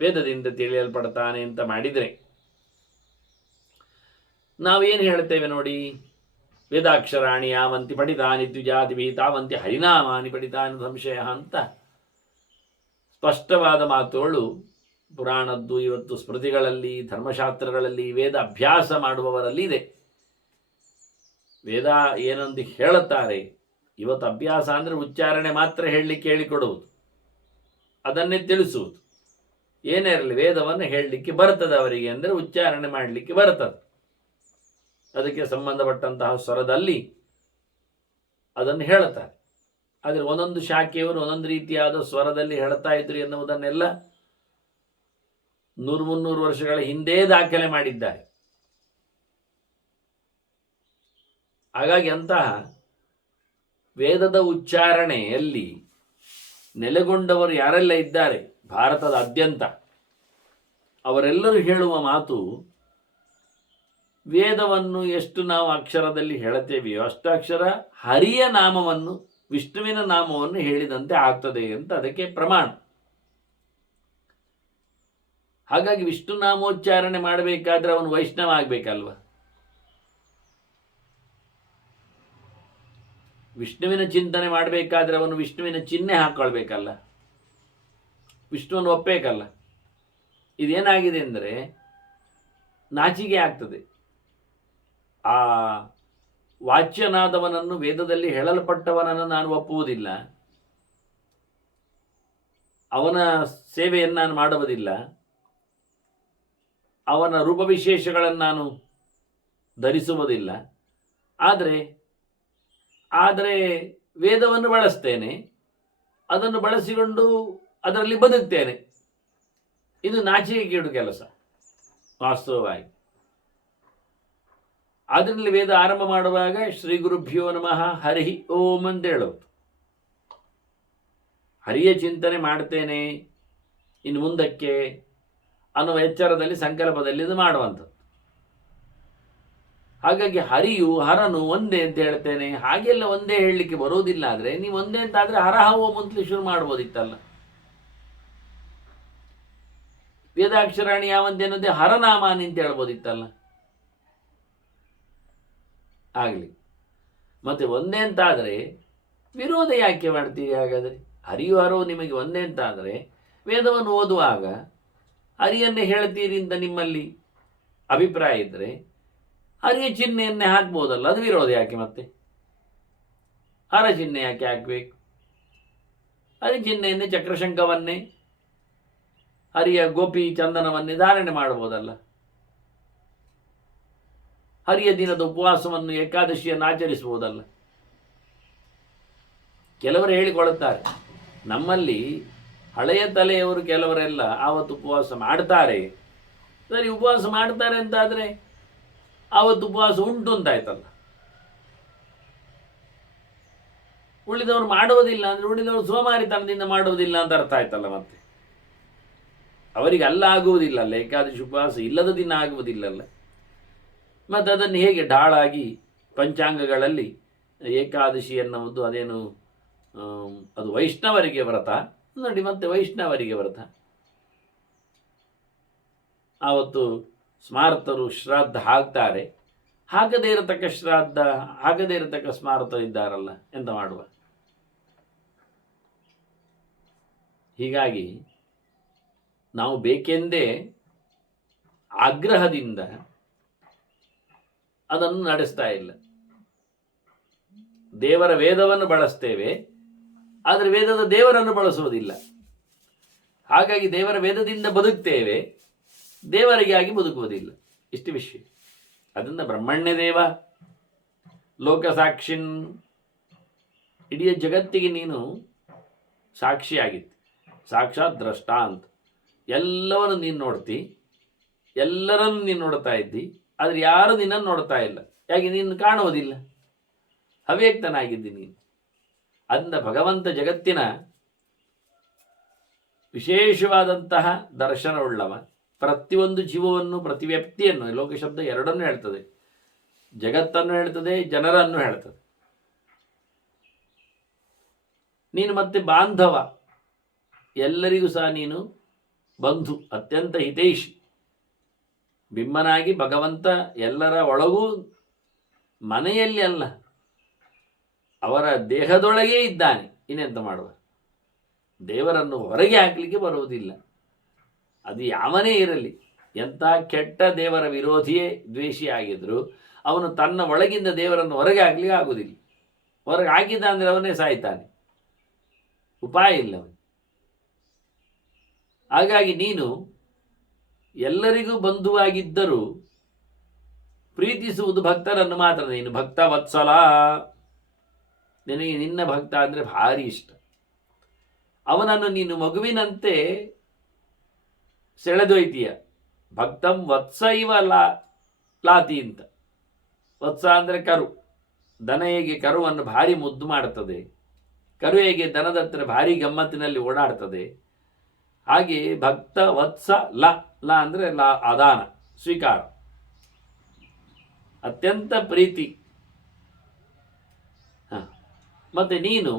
ವೇದದಿಂದ ತಿಳಿಯಲ್ಪಡ್ತಾನೆ ಅಂತ ಮಾಡಿದರೆ ನಾವೇನು ಹೇಳ್ತೇವೆ ನೋಡಿ, ವೇದಾಕ್ಷರಾಣಿ ಯಾವಂತಿ ಪಠಿತಾನಿ ದ್ವಿಜಾತಿಭಿ ತಾವಂತಿ ಹರಿನಾಮಾನಿ ಪಠಿತಾನಿ ಸಂಶಯ ಅಂತ ಸ್ಪಷ್ಟವಾದ ಮಾತುಗಳು ಪುರಾಣದ್ದು, ಇವತ್ತು ಸ್ಮೃತಿಗಳಲ್ಲಿ, ಧರ್ಮಶಾಸ್ತ್ರಗಳಲ್ಲಿ, ವೇದ ಅಭ್ಯಾಸ ಮಾಡುವವರಲ್ಲಿ ಇದೆ. ವೇದ ಏನೊಂದು ಹೇಳುತ್ತಾರೆ, ಇವತ್ತು ಅಭ್ಯಾಸ ಅಂದರೆ ಉಚ್ಚಾರಣೆ ಮಾತ್ರ ಹೇಳಲಿಕ್ಕೆ ಹೇಳಿಕೊಡುವುದು, ಅದನ್ನೇ ತಿಳಿಸುವುದು. ಏನೇ ಇರಲಿ ವೇದವನ್ನು ಹೇಳಲಿಕ್ಕೆ ಬರ್ತದೆ ಅವರಿಗೆ, ಅಂದರೆ ಉಚ್ಚಾರಣೆ ಮಾಡಲಿಕ್ಕೆ ಬರ್ತದೆ. ಅದಕ್ಕೆ ಸಂಬಂಧಪಟ್ಟಂತಹ ಸ್ವರದಲ್ಲಿ ಅದನ್ನು ಹೇಳುತ್ತಾರೆ. ಆದರೆ ಒಂದೊಂದು ಶಾಖೆಯವರು ಒಂದೊಂದು ರೀತಿಯಾದ ಸ್ವರದಲ್ಲಿ ಹೇಳ್ತಾ ಇದ್ರು ಎನ್ನುವುದನ್ನೆಲ್ಲ 100-300 ವರ್ಷಗಳ ಹಿಂದೆ ದಾಖಲೆ ಮಾಡಿದ್ದಾರೆ. ಹಾಗಾಗಿ ಅಂತಹ ವೇದದ ಉಚ್ಚಾರಣೆಯಲ್ಲಿ ನೆಲೆಗೊಂಡವರು ಯಾರೆಲ್ಲ ಇದ್ದಾರೆ ಭಾರತದಾದ್ಯಂತ, ಅವರೆಲ್ಲರೂ ಹೇಳುವ ಮಾತು, ವೇದವನ್ನು ಎಷ್ಟು ನಾವು ಅಕ್ಷರದಲ್ಲಿ ಹೇಳುತ್ತೇವೆಯೋ ಅಷ್ಟು ಅಕ್ಷರ ಹರಿಯ ನಾಮವನ್ನು, ವಿಷ್ಣುವಿನ ನಾಮವನ್ನು ಹೇಳಿದಂತೆ ಆಗ್ತದೆ ಅಂತ ಅದಕ್ಕೆ ಪ್ರಮಾಣ. ಹಾಗಾಗಿ ವಿಷ್ಣು ನಾಮೋಚ್ಚಾರಣೆ ಮಾಡಬೇಕಾದ್ರೆ ಅವನು ವೈಷ್ಣವ ಆಗಬೇಕಲ್ವ. ವಿಷ್ಣುವಿನ ಚಿಂತನೆ ಮಾಡಬೇಕಾದ್ರೆ ಅವನು ವಿಷ್ಣುವಿನ ಚಿಹ್ನೆ ಹಾಕೊಳ್ಬೇಕಲ್ಲ, ವಿಷ್ಣುವನ್ನು ಒಪ್ಪಬೇಕಲ್ಲ. ಇದೇನಾಗಿದೆ ಅಂದರೆ ನಾಚಿಕೆ ಆಗ್ತದೆ. ಆ ವಾಚ್ಯನಾದವನನ್ನು, ವೇದದಲ್ಲಿ ಹೇಳಲ್ಪಟ್ಟವನನ್ನು ನಾನು ಒಪ್ಪುವುದಿಲ್ಲ, ಅವನ ಸೇವೆಯನ್ನು ನಾನು ಮಾಡುವುದಿಲ್ಲ, ಅವನ ರೂಪವಿಶೇಷಗಳನ್ನು ನಾನು ಧರಿಸುವುದಿಲ್ಲ. ಆದರೆ ವೇದವನ್ನು ಬಳಸ್ತೇನೆ, ಅದನ್ನು ಬಳಸಿಕೊಂಡು ಅದರಲ್ಲಿ ಬದುಕ್ತೇನೆ. ಇದು ನಾಚಿಕೆಗೇಡು ಕೆಲಸ ವಾಸ್ತವವಾಗಿ. ಅದರಲ್ಲಿ ವೇದ ಆರಂಭ ಮಾಡುವಾಗ ಶ್ರೀ ಗುರುಭ್ಯೋ ನಮಃ ಹರಿ ಓಂ ಅಂತ ಹೇಳೋದು. ಹರಿಯ ಚಿಂತನೆ ಮಾಡ್ತೇನೆ ಇನ್ನು ಮುಂದಕ್ಕೆ ಅನ್ನುವ ಎಚ್ಚರದಲ್ಲಿ ಸಂಕಲ್ಪದಲ್ಲಿ ಇದು ಮಾಡುವಂಥದ್ದು. ಹಾಗಾಗಿ ಹರಿಯು ಹರನು ಒಂದೇ ಅಂತ ಹೇಳ್ತೇನೆ. ಹಾಗೆಲ್ಲ ಒಂದೇ ಹೇಳಲಿಕ್ಕೆ ಬರೋದಿಲ್ಲ. ಆದರೆ ನೀವು ಒಂದೇ ಅಂತ ಆದರೆ ಹರ ಓಂ ಅಂತಲೇ ಶುರು ಮಾಡ್ಬೋದಿತ್ತಲ್ಲ. ವೇದಾಕ್ಷರಾಣಿ ಯಾವಂತೇನದೇ ಹರನಾಮಾನಿ ಅಂತ ಹೇಳ್ಬೋದಿತ್ತಲ್ಲ. ಆಗಲಿ. ಮತ್ತೆ ಒಂದೇ ಅಂತ ಆದರೆ ವಿರೋಧ ಯಾಕೆ ಮಾಡ್ತೀರಿ? ಹಾಗಾದರೆ ಹರಿಯು ಹರವು ನಿಮಗೆ ಒಂದೇ ಅಂತ ಆದರೆ ವೇದವನ್ನು ಓದುವಾಗ ಹರಿಯನ್ನೇ ಹೇಳ್ತೀರಿ ಅಂತ ನಿಮ್ಮಲ್ಲಿ ಅಭಿಪ್ರಾಯ ಇದ್ದರೆ ಹರಿಯ ಚಿಹ್ನೆಯನ್ನೇ ಹಾಕ್ಬೋದಲ್ಲ. ಅದು ವಿರೋಧ ಯಾಕೆ? ಮತ್ತೆ ಹರ ಚಿಹ್ನೆ ಯಾಕೆ ಹಾಕಬೇಕು? ಹರಿ ಚಿಹ್ನೆಯನ್ನೇ, ಚಕ್ರಶಂಕವನ್ನೇ, ಹರಿಯ ಗೋಪಿ ಚಂದನವನ್ನೇ ಧಾರಣೆ ಮಾಡಬಹುದಲ್ಲ. ಹರಿಯ ದಿನದ ಉಪವಾಸವನ್ನು, ಏಕಾದಶಿಯನ್ನು ಆಚರಿಸಬಹುದಲ್ಲ. ಕೆಲವರು ಹೇಳಿಕೊಳ್ಳುತ್ತಾರೆ, ನಮ್ಮಲ್ಲಿ ಹಳೆಯ ತಲೆಯವರು ಕೆಲವರೆಲ್ಲ ಆವತ್ತು ಉಪವಾಸ ಮಾಡ್ತಾರೆ. ಸರಿ, ಉಪವಾಸ ಮಾಡ್ತಾರೆ ಅಂತಾದರೆ ಆವತ್ತು ಉಪವಾಸ ಉಂಟು ಅಂತಾಯ್ತಲ್ಲ. ಉಳಿದವರು ಮಾಡುವುದಿಲ್ಲ ಅಂದರೆ ಉಳಿದವರು ಸೋಮಾರಿತನದಿಂದ ಮಾಡುವುದಿಲ್ಲ ಅಂತ ಅರ್ಥ ಆಯ್ತಲ್ಲ. ಮತ್ತೆ ಅವರಿಗೆ ಅಲ್ಲ ಆಗುವುದಿಲ್ಲಲ್ಲ, ಏಕಾದಶಿ ಉಪವಾಸ ಇಲ್ಲದ ದಿನ ಆಗುವುದಿಲ್ಲಲ್ಲ. ಮತ್ತು ಅದನ್ನು ಹೇಗೆ ಢಾಳಾಗಿ ಪಂಚಾಂಗಗಳಲ್ಲಿ ಏಕಾದಶಿ ಎನ್ನುವುದು ಅದೇನು ಅದು ವೈಷ್ಣವರಿಗೆ ವ್ರತ ನೋಡಿ. ಮತ್ತೆ ವೈಷ್ಣವರಿಗೆ ವ್ರತ ಆವತ್ತು ಸ್ಮಾರ್ತರು ಶ್ರಾದ್ದ ಹಾಕ್ತಾರೆ. ಹಾಕದೇ ಇರತಕ್ಕ ಶ್ರಾದ್ದ, ಹಾಕದೇ ಇರತಕ್ಕ ಸ್ಮಾರ್ತರು ಇದ್ದಾರಲ್ಲ, ಎಂತ ಮಾಡುವ? ಹೀಗಾಗಿ ನಾವು ಬೇಕೆಂದೇ ಆಗ್ರಹದಿಂದ ಅದನ್ನು ನಡೆಸ್ತಾ ಇಲ್ಲ. ದೇವರ ವೇದವನ್ನು ಬಳಸ್ತೇವೆ, ಆದರೆ ವೇದದ ದೇವರನ್ನು ಬಳಸುವುದಿಲ್ಲ. ಹಾಗಾಗಿ ದೇವರ ವೇದದಿಂದ ಬದುಕ್ತೇವೆ, ದೇವರಿಗಾಗಿ ಬದುಕುವುದಿಲ್ಲ. ಇಷ್ಟು ವಿಷಯ. ಅದರಿಂದ ಬ್ರಹ್ಮಣ್ಯ ದೇವ ಲೋಕಸಾಕ್ಷಿನ್, ಇಡೀ ಜಗತ್ತಿಗೆ ನೀನು ಸಾಕ್ಷಿಯಾಗಿತ್ತು, ಸಾಕ್ಷಾತ್ ದ್ರಷ್ಟ ಅಂತ. ಎಲ್ಲವನ್ನು ನೀನು ನೋಡ್ತಿ, ಎಲ್ಲರನ್ನು ನೀನು ನೋಡ್ತಾ ಇದ್ದಿ, ಆದರೆ ಯಾರು ನಿನ್ನನ್ನು ನೋಡ್ತಾ ಇಲ್ಲ. ಯಾಕೆ? ನೀನು ಕಾಣುವುದಿಲ್ಲ, ಅವ್ಯಕ್ತನಾಗಿದ್ದಿ ನೀನು. ಅದರಿಂದ ಭಗವಂತ ಜಗತ್ತಿನ ವಿಶೇಷವಾದಂತಹ ದರ್ಶನವುಳ್ಳವ. ಪ್ರತಿಯೊಂದು ಜೀವವನ್ನು, ಪ್ರತಿ ವ್ಯಕ್ತಿಯನ್ನು, ಲೋಕಶಬ್ದ ಎರಡನ್ನೂ ಹೇಳ್ತದೆ, ಜಗತ್ತನ್ನು ಹೇಳ್ತದೆ, ಜನರನ್ನು ಹೇಳ್ತದೆ. ನೀನು ಮತ್ತೆ ಬಾಂಧವ, ಎಲ್ಲರಿಗೂ ಸಹ ನೀನು ಬಂಧು, ಅತ್ಯಂತ ಹಿತೈಷಿ. ಬಿಂಬನಾಗಿ ಭಗವಂತ ಎಲ್ಲರ ಒಳಗೂ, ಮನೆಯಲ್ಲಿ ಅಲ್ಲ, ಅವರ ದೇಹದೊಳಗೇ ಇದ್ದಾನೆ. ಇನ್ನೆಂತ ಮಾಡುವ? ದೇವರನ್ನು ಹೊರಗೆ ಹಾಕಲಿಕ್ಕೆ ಬರುವುದಿಲ್ಲ. ಅದು ಯಾವನೇ ಇರಲಿ, ಎಂಥ ಕೆಟ್ಟ ದೇವರ ವಿರೋಧಿಯೇ ದ್ವೇಷಿ ಆಗಿದ್ರು ಅವನು ತನ್ನ ಒಳಗಿಂದ ದೇವರನ್ನು ಹೊರಗೆ ಹಾಕಲಿಕ್ಕೆ ಆಗುವುದಿಲ್ಲ. ಹೊರಗೆ ಹಾಕಿದ ಅಂದರೆ ಅವನೇ ಸಾಯ್ತಾನೆ, ಉಪಾಯ ಇಲ್ಲ ಅವನು. ಹಾಗಾಗಿ ನೀನು ಎಲ್ಲರಿಗೂ ಬಂಧುವಾಗಿದ್ದರೂ ಪ್ರೀತಿಸುವುದು ಭಕ್ತರನ್ನು ಮಾತ್ರ. ನೀನು ಭಕ್ತ ವತ್ಸಲ, ನಿನಗೆ ನಿನ್ನ ಭಕ್ತ ಅಂದರೆ ಭಾರಿ ಇಷ್ಟ. ಅವನನ್ನು ನೀನು ಮಗುವಿನಂತೆ ಸೆಳೆದೊಯ್ತೀಯ. ಭಕ್ತಂ ವತ್ಸ ಇವ ಲಾತಿ ಅಂತ. ವತ್ಸ ಅಂದರೆ ಕರು. ದನ ಹೇಗೆ ಕರುವನ್ನು ಭಾರಿ ಮುದ್ದು ಮಾಡುತ್ತದೆ, ಕರು ಹೇಗೆ ದನದ ಹತ್ರ ಭಾರಿ ಗಮ್ಮತ್ತಿನಲ್ಲಿ ಓಡಾಡ್ತದೆ, ಹಾಗೆ ಭಕ್ತ ವತ್ಸ ಲ ಅಂದರೆ ಅದಾನ, ಸ್ವೀಕಾರ, ಅತ್ಯಂತ ಪ್ರೀತಿ. ಮತ್ತೆ ನೀನು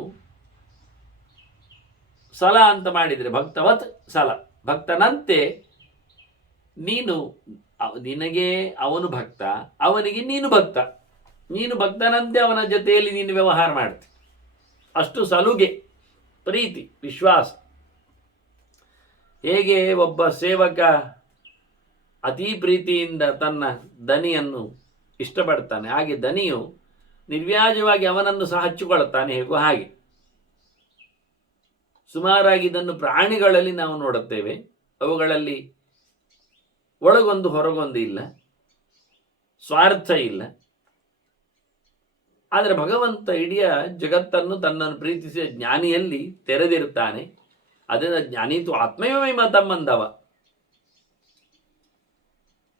ಸಲ ಅಂತ ಮಾಡಿದರೆ ಭಕ್ತವತ್ ಸಲ, ಭಕ್ತನಂತೆ ನೀನು. ನಿನಗೆ ಅವನು ಭಕ್ತ, ಅವನಿಗೆ ನೀನು ಭಕ್ತ. ನೀನು ಭಕ್ತನಂತೆ ಅವನ ಜೊತೆಯಲ್ಲಿ ನೀನು ವ್ಯವಹಾರ ಮಾಡ್ತಿ. ಅಷ್ಟು ಸಲುಗೆ, ಪ್ರೀತಿ, ವಿಶ್ವಾಸ. ಹೇಗೆ ಒಬ್ಬ ಸೇವಕ ಅತೀ ಪ್ರೀತಿಯಿಂದ ತನ್ನ ದನಿಯನ್ನು ಇಷ್ಟಪಡ್ತಾನೆ, ಹಾಗೆ ದನಿಯು ನಿರ್ವ್ಯಾಜವಾಗಿ ಅವನನ್ನು ಸಹ ಹಚ್ಚಿಕೊಳ್ಳುತ್ತಾನೆ, ಹೇಗೋ ಹಾಗೆ. ಸುಮಾರಾಗಿ ಇದನ್ನು ಪ್ರಾಣಿಗಳಲ್ಲಿ ನಾವು ನೋಡುತ್ತೇವೆ. ಅವುಗಳಲ್ಲಿ ಒಳಗೊಂದು ಹೊರಗೊಂದು ಇಲ್ಲ, ಸ್ವಾರ್ಥ ಇಲ್ಲ. ಆದರೆ ಭಗವಂತ ಇಡೀ ಜಗತ್ತನ್ನು ತನ್ನನ್ನು ಪ್ರೀತಿಸಿದ ಜ್ಞಾನಿಯಲ್ಲಿ ತೆರೆದಿರುತ್ತಾನೆ. ಅದರಿಂದ ಜ್ಞಾನಿತು ಆತ್ಮವೇ ಮತಮ್ಮಂದವ.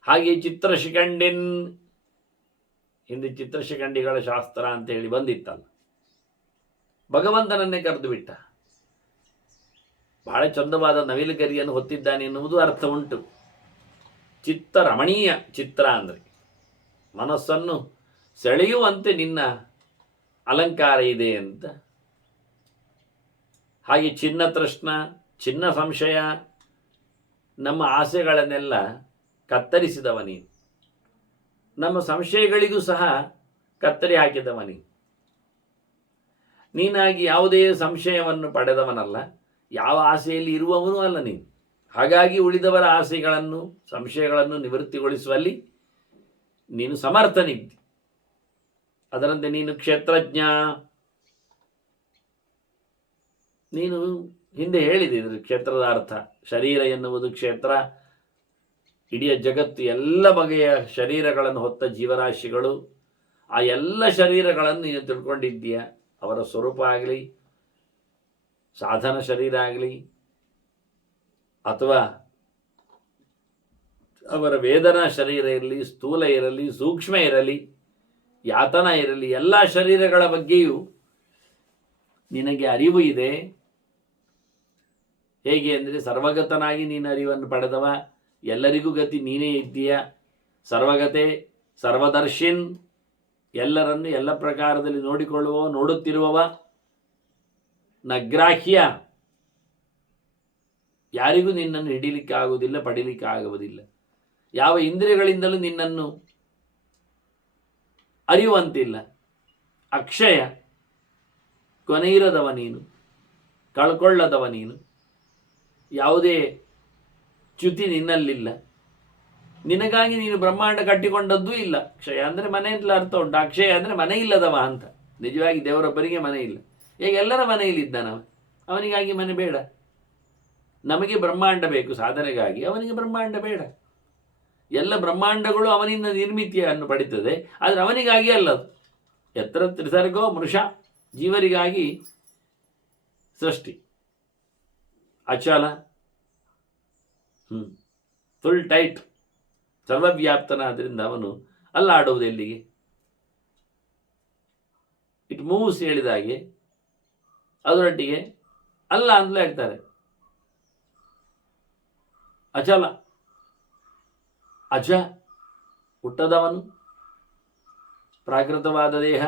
ಹಾಗೆ ಚಿತ್ರಶಿಖಂಡಿನ್, ಹಿಂದೆ ಚಿತ್ರಶಿಖಂಡಿಗಳ ಶಾಸ್ತ್ರ ಅಂತ ಹೇಳಿ ಬಂದಿತ್ತಲ್ಲ, ಭಗವಂತನನ್ನೇ ಕರೆದು ಬಿಟ್ಟ. ಬಹಳ ಚಂದವಾದ ನವಿಲುಗರಿಯನ್ನು ಹೊತ್ತಿದ್ದಾನೆ ಎನ್ನುವುದು ಅರ್ಥ ಉಂಟು. ಚಿತ್ತ ರಮಣೀಯ, ಚಿತ್ರ ಅಂದರೆ ಮನಸ್ಸನ್ನು ಸೆಳೆಯುವಂತೆ ನಿನ್ನ ಅಲಂಕಾರ ಇದೆ ಅಂತ. ಹಾಗೆ ಚಿನ್ನ ತೃಷ್ಣ, ಚಿನ್ನ ಸಂಶಯ, ನಮ್ಮ ಆಸೆಗಳನ್ನೆಲ್ಲ ಕತ್ತರಿಸಿದವ ನೀನು. ನಮ್ಮ ಸಂಶಯಗಳಿಗೂ ಸಹ ಕತ್ತರಿ ಹಾಕಿದವ ನೀನು. ನೀನಾಗಿ ಯಾವುದೇ ಸಂಶಯವನ್ನು ಪಡೆದವನಲ್ಲ, ಯಾವ ಆಸೆಯಲ್ಲಿ ಇರುವವನೂ ಅಲ್ಲ ನೀನು. ಹಾಗಾಗಿ ಉಳಿದವರ ಆಸೆಗಳನ್ನು, ಸಂಶಯಗಳನ್ನು ನಿವೃತ್ತಿಗೊಳಿಸುವಲ್ಲಿ ನೀನು ಸಮರ್ಥನಿದ್ದಿ. ಅದರಂತೆ ನೀನು ಕ್ಷೇತ್ರಜ್ಞ. ನೀನು ಹಿಂದೆ ಹೇಳಿದೆ ಇದ್ರ ಕ್ಷೇತ್ರದ ಅರ್ಥ. ಶರೀರ ಎನ್ನುವುದು ಕ್ಷೇತ್ರ. ಇಡೀ ಜಗತ್ತು ಎಲ್ಲ ಬಗೆಯ ಶರೀರಗಳನ್ನು ಹೊತ್ತ ಜೀವರಾಶಿಗಳು. ಆ ಎಲ್ಲ ಶರೀರಗಳನ್ನು ನೀನು ತಿಳ್ಕೊಂಡಿದ್ದೀಯ. ಅವರ ಸ್ವರೂಪ ಆಗಲಿ, ಸಾಧನ ಶರೀರ ಆಗಲಿ, ಅಥವಾ ಅವರ ವೇದನಾ ಶರೀರ ಇರಲಿ, ಸ್ಥೂಲ ಇರಲಿ, ಸೂಕ್ಷ್ಮ ಇರಲಿ, ಯಾತನ ಇರಲಿ, ಎಲ್ಲ ಶರೀರಗಳ ಬಗ್ಗೆಯೂ ನಿನಗೆ ಅರಿವು ಇದೆ. ಹೇಗೆ ಅಂದರೆ ಸರ್ವಗತನಾಗಿ ನೀನು ಅರಿವನ್ನು ಪಡೆದವ, ಎಲ್ಲರಿಗೂ ಗತಿ ನೀನೇ ಇದ್ದೀಯ. ಸರ್ವಗತೆ, ಸರ್ವದರ್ಶಿನ್, ಎಲ್ಲರನ್ನು ಎಲ್ಲ ಪ್ರಕಾರದಲ್ಲಿ ನೋಡಿಕೊಳ್ಳುವವ, ನೋಡುತ್ತಿರುವವ. ನಗ್ರಾಹ್ಯ, ಯಾರಿಗೂ ನಿನ್ನನ್ನು ಹಿಡಿಲಿಕ್ಕೆ ಆಗುವುದಿಲ್ಲ, ಪಡಿಲಿಕ್ಕೆ ಆಗುವುದಿಲ್ಲ. ಯಾವ ಇಂದ್ರಿಯಗಳಿಂದಲೂ ನಿನ್ನನ್ನು ಅರಿಯುವಂತಿಲ್ಲ. ಅಕ್ಷಯ, ಕೊನೆಯಿರದವ ನೀನು, ಕಳ್ಕೊಳ್ಳದವ ನೀನು. ಯಾವುದೇ ಚ್ಯುತಿ ನಿನ್ನಲ್ಲಿಲ್ಲ. ನಿನಗಾಗಿ ನೀನು ಬ್ರಹ್ಮಾಂಡ ಕಟ್ಟಿಕೊಂಡದ್ದೂ ಇಲ್ಲ. ಕ್ಷಯ ಅಂದರೆ ಮನೆ ಅಂತಲೇ ಅರ್ಥ ಉಂಟು. ಅಕ್ಷಯ ಅಂದರೆ ಮನೆ ಇಲ್ಲದವ ಅಂತ. ನಿಜವಾಗಿ ದೇವರೊಬ್ಬರಿಗೆ ಮನೆ ಇಲ್ಲ. ಈಗ ಎಲ್ಲರ ಮನೆಯಲ್ಲಿದ್ದಾನವ, ಅವನಿಗಾಗಿ ಮನೆ ಬೇಡ. ನಮಗೆ ಬ್ರಹ್ಮಾಂಡ ಬೇಕು ಸಾಧನೆಗಾಗಿ, ಅವನಿಗೆ ಬ್ರಹ್ಮಾಂಡ ಬೇಡ. ಎಲ್ಲ ಬ್ರಹ್ಮಾಂಡಗಳು ಅವನಿಂದ ನಿರ್ಮಿತಿಯನ್ನು ಪಡಿತದೆ, ಆದರೆ ಅವನಿಗಾಗಿ ಅಲ್ಲದು. ಎತ್ತರ ತ್ರಿಸರ್ಗೋ ಮೃಷ, ಜೀವರಿಗಾಗಿ ಸೃಷ್ಟಿ. ಅಚಲ, ಫುಲ್ ಟೈಟ್, ಸರ್ವವ್ಯಾಪ್ತನಾದ್ರಿಂದ ಅವನು ಅಲ್ಲಾಡುವುದು ಎಲ್ಲಿಗೆ? ಇಟ್ ಮೂವ್ಸ್ ಹೇಳಿದಾಗೆ ಅದರೊಟ್ಟಿಗೆ ಅಲ್ಲ ಅಂತಲೇ ಹೇಳ್ತಾರೆ. ಅಚಲ, ಅಜ, ಹುಟ್ಟದವನು, ಪ್ರಾಕೃತವಾದ ದೇಹ,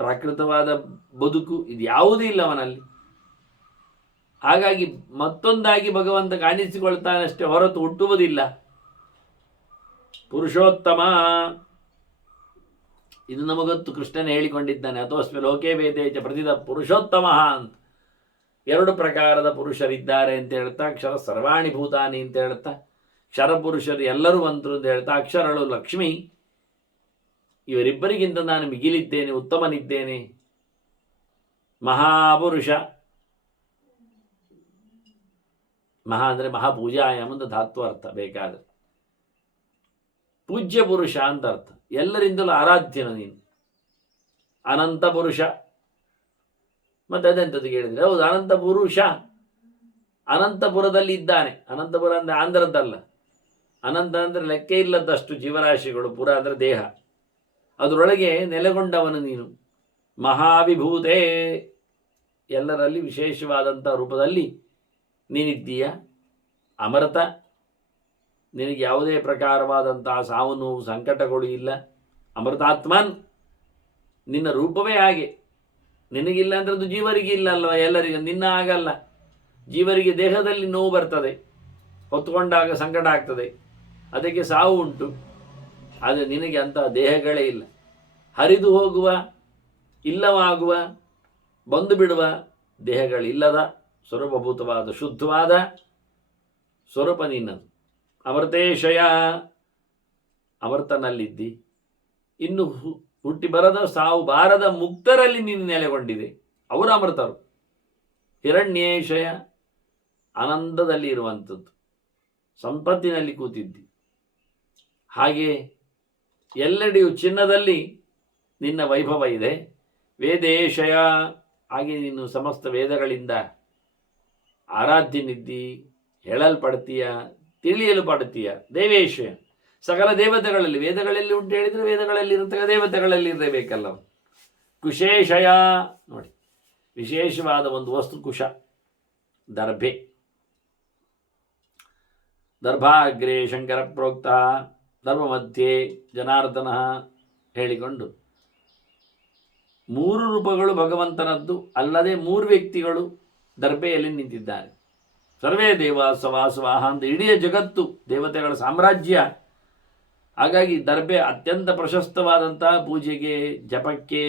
ಪ್ರಾಕೃತವಾದ ಬದುಕು, ಇದು ಯಾವುದೂ ಇಲ್ಲ ಅವನಲ್ಲಿ. ಹಾಗಾಗಿ ಮತ್ತೊಂದಾಗಿ ಭಗವಂತ ಕಾಣಿಸಿಕೊಳ್ತಾನಷ್ಟೇ ಹೊರತು ಹುಟ್ಟುವುದಿಲ್ಲ. ಪುರುಷೋತ್ತಮ, ಇದು ನಮಗೊತ್ತು. ಕೃಷ್ಣನೇ ಹೇಳಿಕೊಂಡಿದ್ದಾನೆ, ಅಥೋಸ್ಮಿ ಲೋಕೇ ವೇದೇಚ ಪ್ರತಿದ ಪುರುಷೋತ್ತಮ ಅಂತ. ಎರಡು ಪ್ರಕಾರದ ಪುರುಷರಿದ್ದಾರೆ ಅಂತ ಹೇಳ್ತಾ, ಅಕ್ಷರ ಸರ್ವಾಣಿ ಭೂತಾನಿ ಅಂತ ಹೇಳ್ತಾ, ಕ್ಷರಪುರುಷರು ಎಲ್ಲರೂ ಅಂತರು ಅಂತ ಹೇಳ್ತಾ, ಅಕ್ಷರಳು ಲಕ್ಷ್ಮಿ, ಇವರಿಬ್ಬರಿಗಿಂತ ನಾನು ಮಿಗಿಲಿದ್ದೇನೆ, ಉತ್ತಮನಿದ್ದೇನೆ. ಮಹಾಪುರುಷ, ಮಹಾ ಅಂದರೆ ಮಹಾಪೂಜಾಯಾಮ ಅಂತ ಧಾತ್ವ ಅರ್ಥ ಬೇಕಾದರೆ. ಪೂಜ್ಯ ಪುರುಷ ಅಂತ ಅರ್ಥ, ಎಲ್ಲರಿಂದಲೂ ಆರಾಧ್ಯನು ನೀನು. ಅನಂತ ಪುರುಷ, ಮತ್ತೆ ಅದೆಂಥದ್ದು ಕೇಳಿದರೆ, ಹೌದು ಅನಂತ ಪುರುಷ, ಅನಂತಪುರದಲ್ಲಿ ಇದ್ದಾನೆ. ಅನಂತಪುರ ಅಂದರೆ ಆಂಧ್ರದ್ದಲ್ಲ. ಅನಂತ ಅಂದರೆ ಲೆಕ್ಕ ಇಲ್ಲದಷ್ಟು ಜೀವರಾಶಿಗಳು, ಪುರ ಅಂದರೆ ದೇಹ, ಅದರೊಳಗೆ ನೆಲೆಗೊಂಡವನು ನೀನು. ಮಹಾವಿಭೂತೆ, ಎಲ್ಲರಲ್ಲಿ ವಿಶೇಷವಾದಂಥ ರೂಪದಲ್ಲಿ ನೀನಿದ್ದೀಯ. ಅಮೃತ, ನಿನಗೆ ಯಾವುದೇ ಪ್ರಕಾರವಾದಂತಹ ಸಾವು ನೋವು ಸಂಕಟಗಳು ಇಲ್ಲ. ಅಮೃತಾತ್ಮನ್, ನಿನ್ನ ರೂಪವೇ ಹಾಗೆ. ನಿನಗಿಲ್ಲ ಅಂದರೆ ಅದು ಜೀವರಿಗೆ ಇಲ್ಲ ಅಲ್ವ, ಎಲ್ಲರಿಗೆ. ನಿನ್ನ ಆಗಲ್ಲ. ಜೀವರಿಗೆ ದೇಹದಲ್ಲಿ ನೋವು ಬರ್ತದೆ, ಹೊತ್ಕೊಂಡಾಗ ಸಂಕಟ ಆಗ್ತದೆ, ಅದಕ್ಕೆ ಸಾವು ಉಂಟು. ಆದರೆ ನಿನಗೆ ಅಂತಹ ದೇಹಗಳೇ ಇಲ್ಲ. ಹರಿದು ಹೋಗುವ, ಇಲ್ಲವಾಗುವ, ಬಂದು ಬಿಡುವ ದೇಹಗಳಿಲ್ಲದ ಸ್ವರೂಪಭೂತವಾದ ಶುದ್ಧವಾದ ಸ್ವರೂಪ ನಿನ್ನದು. ಅಮೃತೇಶಯ, ಅಮೃತನಲ್ಲಿದ್ದಿ. ಇನ್ನು ಹುಟ್ಟಿ ಬರದ, ಸಾವು ಬಾರದ ಮುಕ್ತರಲ್ಲಿ ನೀನು ನೆಲೆಗೊಂಡಿದೆ. ಅವರು ಅಮೃತರು. ಹಿರಣ್ಯೇಶಯ, ಆನಂದದಲ್ಲಿ ಇರುವಂಥದ್ದು, ಸಂಪತ್ತಿನಲ್ಲಿ ಕೂತಿದ್ದಿ. ಹಾಗೆ ಎಲ್ಲೆಡೆಯೂ ಚಿನ್ನದಲ್ಲಿ ನಿನ್ನ ವೈಭವ ಇದೆ. ವೇದೇಶಯ, ಹಾಗೆ ನೀನು ಸಮಸ್ತ ವೇದಗಳಿಂದ ಆರಾಧ್ಯನಿದ್ದಿ, ಹೇಳಲ್ಪಡ್ತೀಯ, ತಿಳಿಯಲು ಪಡ್ತೀಯ. ದೇವೇಶಯ, ಸಕಲ ದೇವತೆಗಳಲ್ಲಿ, ವೇದಗಳಲ್ಲಿ ಉಂಟು ಹೇಳಿದರೆ ವೇದಗಳಲ್ಲಿ ಇರತಕ್ಕ ದೇವತೆಗಳಲ್ಲಿ ಇರಬೇಕಲ್ಲ. ಕುಶೇಶಯ, ನೋಡಿ ವಿಶೇಷವಾದ ಒಂದು ವಸ್ತು ಕುಶ, ದರ್ಭೆ. ದರ್ಭಾಗ್ರೇ ಶಂಕರ ಪ್ರೋಕ್ತ, ಧರ್ಮ ಮಧ್ಯೆ ಜನಾರ್ದನ ಹೇಳಿಕೊಂಡು 3 ರೂಪಗಳು ಭಗವಂತನದ್ದು ಅಲ್ಲದೆ 3 ವ್ಯಕ್ತಿಗಳು ದರ್ಭೆಯಲ್ಲಿ ನಿಂತಿದ್ದಾರೆ. ಸರ್ವೇ ದೇವ ಸವಾಸವಾಹ ಅಂತ ಇಡೀ ಜಗತ್ತು ದೇವತೆಗಳ ಸಾಮ್ರಾಜ್ಯ. ಹಾಗಾಗಿ ದರ್ಭೆ ಅತ್ಯಂತ ಪ್ರಶಸ್ತವಾದಂತಹ ಪೂಜೆಗೆ, ಜಪಕ್ಕೆ,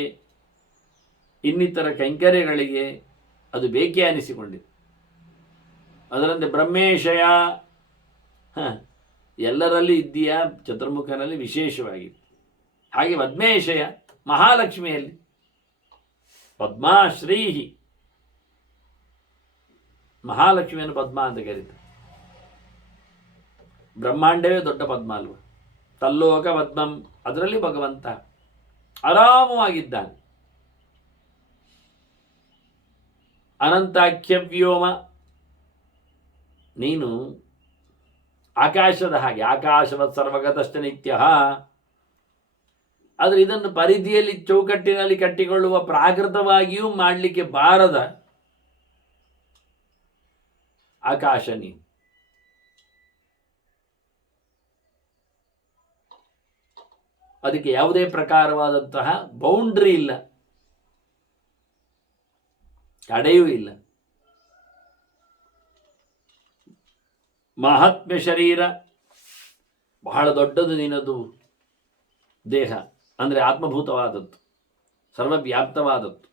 ಇನ್ನಿತರ ಕೈಂಕರ್ಯಗಳಿಗೆ ಅದು ಬೇಕೇ ಅನಿಸಿಕೊಂಡಿದೆ. ಅದರಂತೆ ಬ್ರಹ್ಮೇಶಯ, ಎಲ್ಲರಲ್ಲಿ ಇದ್ದೀಯ, ಚತುರ್ಮುಖನಲ್ಲಿ ವಿಶೇಷವಾಗಿದೆ. ಹಾಗೆ ಪದ್ಮೇಶಯ, ಮಹಾಲಕ್ಷ್ಮಿಯಲ್ಲಿ. ಪದ್ಮಾಶ್ರೀಹಿ, ಮಹಾಲಕ್ಷ್ಮಿಯನ್ನು ಪದ್ಮ ಅಂತ ಕರೀತಾರೆ. ಬ್ರಹ್ಮಾಂಡವೇ ದೊಡ್ಡ ಪದ್ಮ ಅಲ್ವ. ತಲ್ಲೋಕ ಪದ್ಮಂ, ಅದರಲ್ಲಿ ಭಗವಂತ ಆರಾಮವಾಗಿದ್ದಾನೆ. ಅನಂತಾಖ್ಯ ವ್ಯೋಮ, ನೀನು ಆಕಾಶದ ಹಾಗೆ, ಆಕಾಶವತ್ ಸರ್ವಗತಶ್ಚ ನಿತ್ಯ. ಆದರೆ ಇದನ್ನು ಪರಿಧಿಯಲ್ಲಿ ಚೌಕಟ್ಟಿನಲ್ಲಿ ಕಟ್ಟಿಕೊಳ್ಳುವ, ಪ್ರಾಕೃತವಾಗಿಯೂ ಮಾಡಲಿಕ್ಕೆ ಬಾರದ ಆಕಾಶ ನೀನು. ಅದಕ್ಕೆ ಯಾವುದೇ ಪ್ರಕಾರವಾದಂತಹ ಬೌಂಡ್ರಿ ಇಲ್ಲ, ತಡೆಯೂ ಇಲ್ಲ. ಮಹಾತ್ಮ್ಯ ಶರೀರ, ಬಹಳ ದೊಡ್ಡದು ನಿನ್ನದು ದೇಹ. ಅಂದರೆ ಆತ್ಮಭೂತವಾದದ್ದು, ಸರ್ವವ್ಯಾಪ್ತವಾದದ್ದು,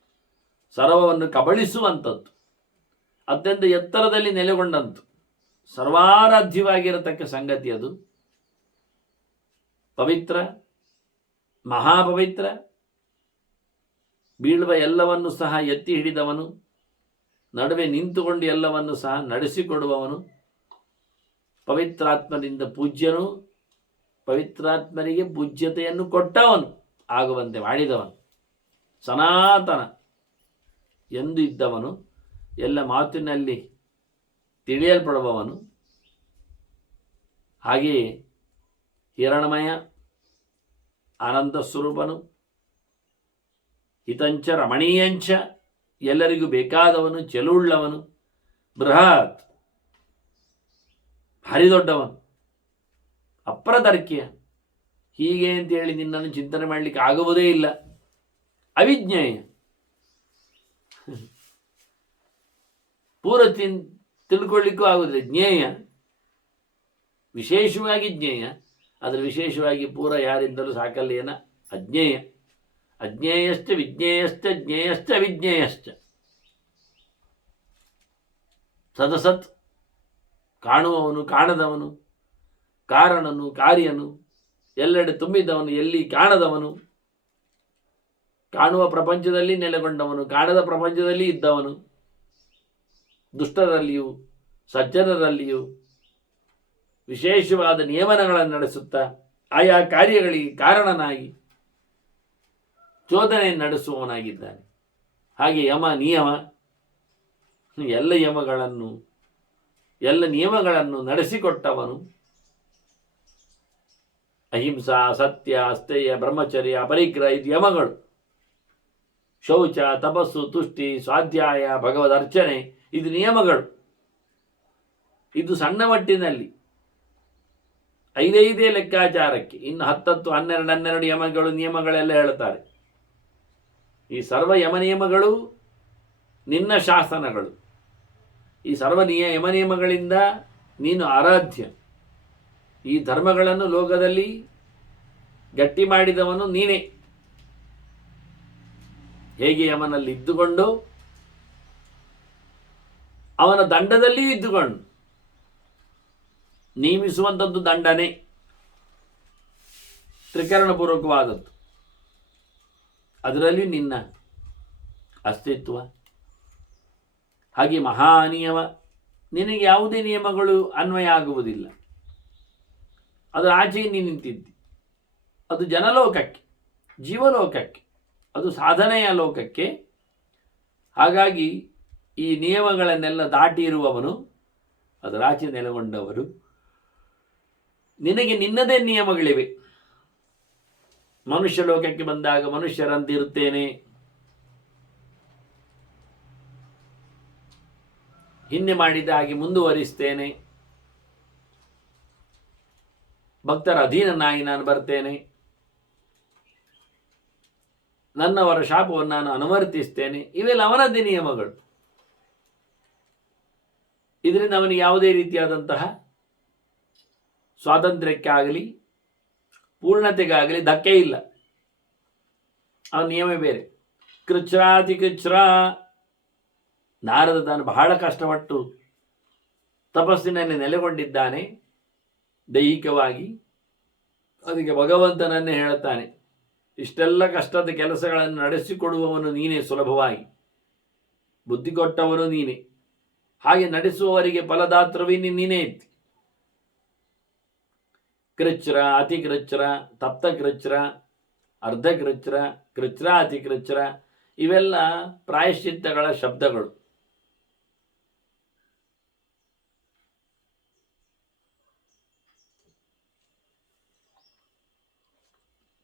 ಸರ್ವವನ್ನು ಕಬಳಿಸುವಂಥದ್ದು, ಅತ್ಯಂತ ಎತ್ತರದಲ್ಲಿ ನೆಲೆಗೊಂಡಂತು, ಸರ್ವಾರಾಧ್ಯವಾಗಿರತಕ್ಕ ಸಂಗತಿ ಅದು. ಪವಿತ್ರ, ಮಹಾಪವಿತ್ರ, ಬೀಳುವ ಎಲ್ಲವನ್ನು ಸಹ ಎತ್ತಿ ಹಿಡಿದವನು, ನಡುವೆ ನಿಂತುಕೊಂಡು ಎಲ್ಲವನ್ನು ಸಹ ನಡೆಸಿಕೊಡುವವನು, ಪವಿತ್ರಾತ್ಮನಿಂದ ಪೂಜ್ಯನು, ಪವಿತ್ರಾತ್ಮರಿಗೆ ಪೂಜ್ಯತೆಯನ್ನು ಕೊಟ್ಟವನು, ಆಗುವಂತೆ ಮಾಡಿದವನು, ಸನಾತನ ಎಂದು ಇದ್ದವನು, ಎಲ್ಲ ಮಾತಿನಲ್ಲಿ ತಿಳಿಯಲ್ಪಡುವವನು. ಹಾಗೆಯೇ ಹಿರಣಮಯ, ಆನಂದ ಸ್ವರೂಪನು, ಹಿತಂಚ ರಮಣೀಯಂಚ, ಎಲ್ಲರಿಗೂ ಬೇಕಾದವನು, ಚೆಲುವುಳ್ಳವನು, ಬೃಹತ್, ಭಾರಿ ದೊಡ್ಡವನು, ಅಪ್ರತರ್ಕ್ಯ. ಹೀಗೆ ಅಂತೇಳಿ ನಿನ್ನನ್ನು ಚಿಂತನೆ ಮಾಡಲಿಕ್ಕೆ ಆಗುವುದೇ ಇಲ್ಲ. ಅವಿಜ್ಞೇಯ, ಪೂರ ತಿಳ್ಕೊಳ್ಳಿಕ್ಕೂ ಆಗುವುದಿಲ್ಲ. ಜ್ಞೇಯ, ವಿಶೇಷವಾಗಿ ಜ್ಞೇಯ, ಆದರೆ ವಿಶೇಷವಾಗಿ ಪೂರ ಯಾರಿಂದಲೂ ಸಾಕಲ್ಲೇನ. ಅಜ್ಞೇಯ, ಅಜ್ಞೇಯಶ್ಚ ವಿಜ್ಞೇಯಶ್ಚ ಜ್ಞೇಯಶ್ಚ ವಿಜ್ಞೇಯಶ್ಚ. ಸದಸತ್, ಕಾಣುವವನು, ಕಾಣದವನು, ಕಾರಣನು, ಕಾರ್ಯನು, ಎಲ್ಲೆಡೆ ತುಂಬಿದವನು, ಎಲ್ಲಿ ಕಾಣದವನು, ಕಾಣುವ ಪ್ರಪಂಚದಲ್ಲಿ ನೆಲೆಗೊಂಡವನು, ಕಾಣದ ಪ್ರಪಂಚದಲ್ಲಿ ಇದ್ದವನು, ದುಷ್ಟರಲ್ಲಿಯೂ ಸಜ್ಜನರಲ್ಲಿಯೂ ವಿಶೇಷವಾದ ನಿಯಮನಗಳನ್ನು ನಡೆಸುತ್ತಾ ಆಯಾ ಕಾರ್ಯಗಳಿಗೆ ಕಾರಣನಾಗಿ ಚೋದನೆ ನಡೆಸುವವನಾಗಿದ್ದಾನೆ. ಹಾಗೆ ಯಮ ನಿಯಮ, ಎಲ್ಲ ನಿಯಮಗಳನ್ನು ನಡೆಸಿಕೊಟ್ಟವನು. ಅಹಿಂಸಾ, ಸತ್ಯ, ಅಸ್ತೇಯ, ಬ್ರಹ್ಮಚರ್ಯ, ಪರಿಗ್ರಹ ಇದು ಯಮಗಳು. ಶೌಚ, ತಪಸ್ಸು, ತುಷ್ಟಿ, ಸ್ವಾಧ್ಯಾಯ, ಭಗವದ್ ಅರ್ಚನೆ ಇದು ನಿಯಮಗಳು. ಇದು ಸಣ್ಣ ಮಟ್ಟಿನಲ್ಲಿ 5 ಲೆಕ್ಕಾಚಾರಕ್ಕೆ, ಇನ್ನು 10, 12 ಯಮಗಳು, ನಿಯಮಗಳೆಲ್ಲ ಹೇಳ್ತಾರೆ. ಈ ಸರ್ವ ಯಮ ನಿಯಮಗಳು ನಿನ್ನ ಶಾಸನಗಳು. ಈ ಸರ್ವ ಯಮ ನಿಯಮಗಳಿಂದ ನೀನು ಆರಾಧ್ಯ. ಈ ಧರ್ಮಗಳನ್ನು ಲೋಕದಲ್ಲಿ ಗಟ್ಟಿ ಮಾಡಿದವನು ನೀನೇ. ಹೇಗೆ ಯಮನಲ್ಲಿ ಇದ್ದುಕೊಂಡು ಅವನ ದಂಡದಲ್ಲಿಯೂ ಇದ್ದುಕೊಂಡು ನೇಮಿಸುವಂಥದ್ದು ದಂಡನೆ, ತ್ರಿಕರಣಪೂರ್ವಕವಾದದ್ದು. ಅದರಲ್ಲಿ ನಿನ್ನ ಅಸ್ತಿತ್ವ. ಹಾಗೆ ಮಹಾನಿಯಮ, ನಿನಗೆ ಯಾವುದೇ ನಿಯಮಗಳು ಅನ್ವಯ ಆಗುವುದಿಲ್ಲ. ಅದರ ಆಚೆಗೆ ನೀನು ನಿಂತಿದ್ದಿ. ಅದು ಜನಲೋಕಕ್ಕೆ, ಜೀವಲೋಕಕ್ಕೆ, ಅದು ಸಾಧನೆಯ ಲೋಕಕ್ಕೆ. ಹಾಗಾಗಿ ಈ ನಿಯಮಗಳನ್ನೆಲ್ಲ ದಾಟಿ ಇರುವವನು, ಅದರಾಚೆ ನೆಲೆಗೊಂಡವರು. ನಿನಗೆ ನಿನ್ನದೇ ನಿಯಮಗಳಿವೆ. ಮನುಷ್ಯ ಲೋಕಕ್ಕೆ ಬಂದಾಗ ಮನುಷ್ಯರಂತಿರುತ್ತೇನೆ, ಹಿಂದೆ ಮಾಡಿದ ಹಾಗೆ ಮುಂದುವರಿಸ್ತೇನೆ, ಭಕ್ತರ ಅಧೀನನಾಗಿ ನಾನು ಬರ್ತೇನೆ, ನನ್ನವರ ಶಾಪವನ್ನು ನಾನು ಅನುವರ್ತಿಸ್ತೇನೆ. ಇವೆಲ್ಲ ಅವನದ್ದೇ ನಿಯಮಗಳು. ಇದರಿಂದ ಅವನಿಗೆ ಯಾವುದೇ ರೀತಿಯಾದಂತಹ ಸ್ವಾತಂತ್ರ್ಯಕ್ಕಾಗಲಿ ಪೂರ್ಣತೆಗಾಗಲಿ ಧಕ್ಕೆ ಇಲ್ಲ. ಅವನ ನಿಯಮ ಬೇರೆ. ಕೃಚ್ರಾತಿ ಕೃಚ್ರ, ನಾರದ ತಾನು ಬಹಳ ಕಷ್ಟಪಟ್ಟು ತಪಸ್ಸಿನಲ್ಲಿ ನೆಲೆಗೊಂಡಿದ್ದಾನೆ ದೈಹಿಕವಾಗಿ. ಅದಕ್ಕೆ ಭಗವಂತನನ್ನೇ ಹೇಳುತ್ತಾನೆ, ಇಷ್ಟೆಲ್ಲ ಕಷ್ಟದ ಕೆಲಸಗಳನ್ನು ನಡೆಸಿಕೊಡುವವನು ನೀನೇ, ಸುಲಭವಾಗಿ ಬುದ್ಧಿ ಕೊಟ್ಟವನು ನೀನೇ, ಹಾಗೆ ನಡೆಸುವವರಿಗೆ ಫಲದಾತ್ರವೇ ನೀನೇ ಇತ್ತು. ಕೃಚ್ರ, ಅತಿ ಕೃಚ್ರ, ತಪ್ತ ಕೃಚ್ರ, ಅರ್ಧ ಕೃಚ್ರ, ಕೃಚ್ರ, ಅತಿ ಕೃಚ್ರ ಇವೆಲ್ಲ ಪ್ರಾಯಶ್ಚಿತ್ತಗಳ ಶಬ್ದಗಳು.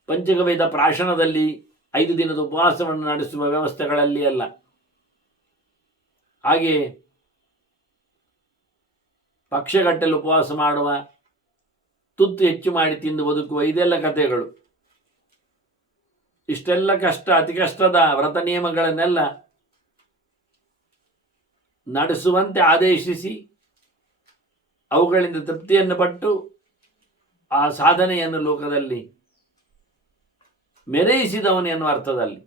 ಪಂಚಗವೇದ ಪ್ರಾಶನದಲ್ಲಿ 5 ದಿನದ ಉಪವಾಸವನ್ನು ನಡೆಸುವ ವ್ಯವಸ್ಥೆಗಳಲ್ಲಿ ಅಲ್ಲ. ಹಾಗೆ ಪಕ್ಷಗಟ್ಟಲು ಉಪವಾಸ ಮಾಡುವ, ತುತ್ತು ಹೆಚ್ಚು ಮಾಡಿ ತಿಂದು ಬದುಕುವ, ಇದೆಲ್ಲ ಕಥೆಗಳು. ಇಷ್ಟೆಲ್ಲ ಕಷ್ಟ, ಅತಿ ಕಷ್ಟದ ವ್ರತ ನಿಯಮಗಳನ್ನೆಲ್ಲ ನಡೆಸುವಂತೆ ಆದೇಶಿಸಿ ಅವುಗಳಿಂದ ತೃಪ್ತಿಯನ್ನು ಪಟ್ಟು ಆ ಸಾಧನೆಯನ್ನು ಲೋಕದಲ್ಲಿ ಮೆರೆಯಿಸಿದವನು ಎನ್ನುವ ಅರ್ಥದಲ್ಲಿ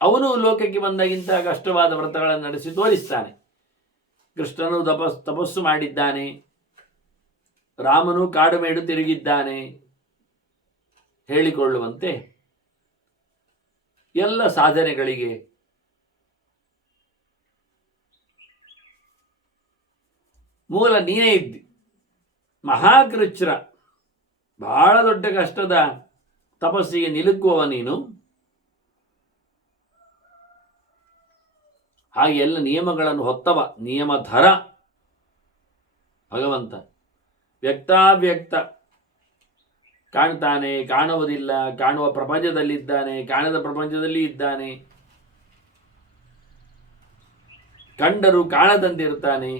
ಅವನು ಲೋಕಕ್ಕೆ ಬಂದಾಗಿಂತ ಕಷ್ಟವಾದ ವ್ರತಗಳನ್ನು ನಡೆಸಿ ತೋರಿಸ್ತಾನೆ. ಕೃಷ್ಣನು ತಪಸ್ಸು ಮಾಡಿದ್ದಾನೆ, ರಾಮನು ಕಾಡು ಮೇಡು ತಿರುಗಿದ್ದಾನೆ ಹೇಳಿಕೊಳ್ಳುವಂತೆ ಎಲ್ಲ ಸಾಧನೆಗಳಿಗೆ ಮೂಲ ನೀನೇ ಇದ್ದಿ. ಮಹಾಕೃಚ್ರ, ಬಹಳ ದೊಡ್ಡ ಕಷ್ಟದ ತಪಸ್ಸಿಗೆ ನಿಲುಕುವವ ನೀನು. ಹಾಗೆ ಎಲ್ಲ ನಿಯಮಗಳನ್ನು ಹೊತ್ತವ ನಿಯಮಧರ ಭಗವಂತ. ವ್ಯಕ್ತಾವ್ಯಕ್ತ, ಕಾಣ್ತಾನೆ, ಕಾಣುವುದಿಲ್ಲ, ಕಾಣುವ ಪ್ರಪಂಚದಲ್ಲಿದ್ದಾನೆ, ಕಾಣದ ಪ್ರಪಂಚದಲ್ಲಿ ಇದ್ದಾನೆ, ಕಂಡರೂ ಕಾಣದಂತಿರ್ತಾನೆ,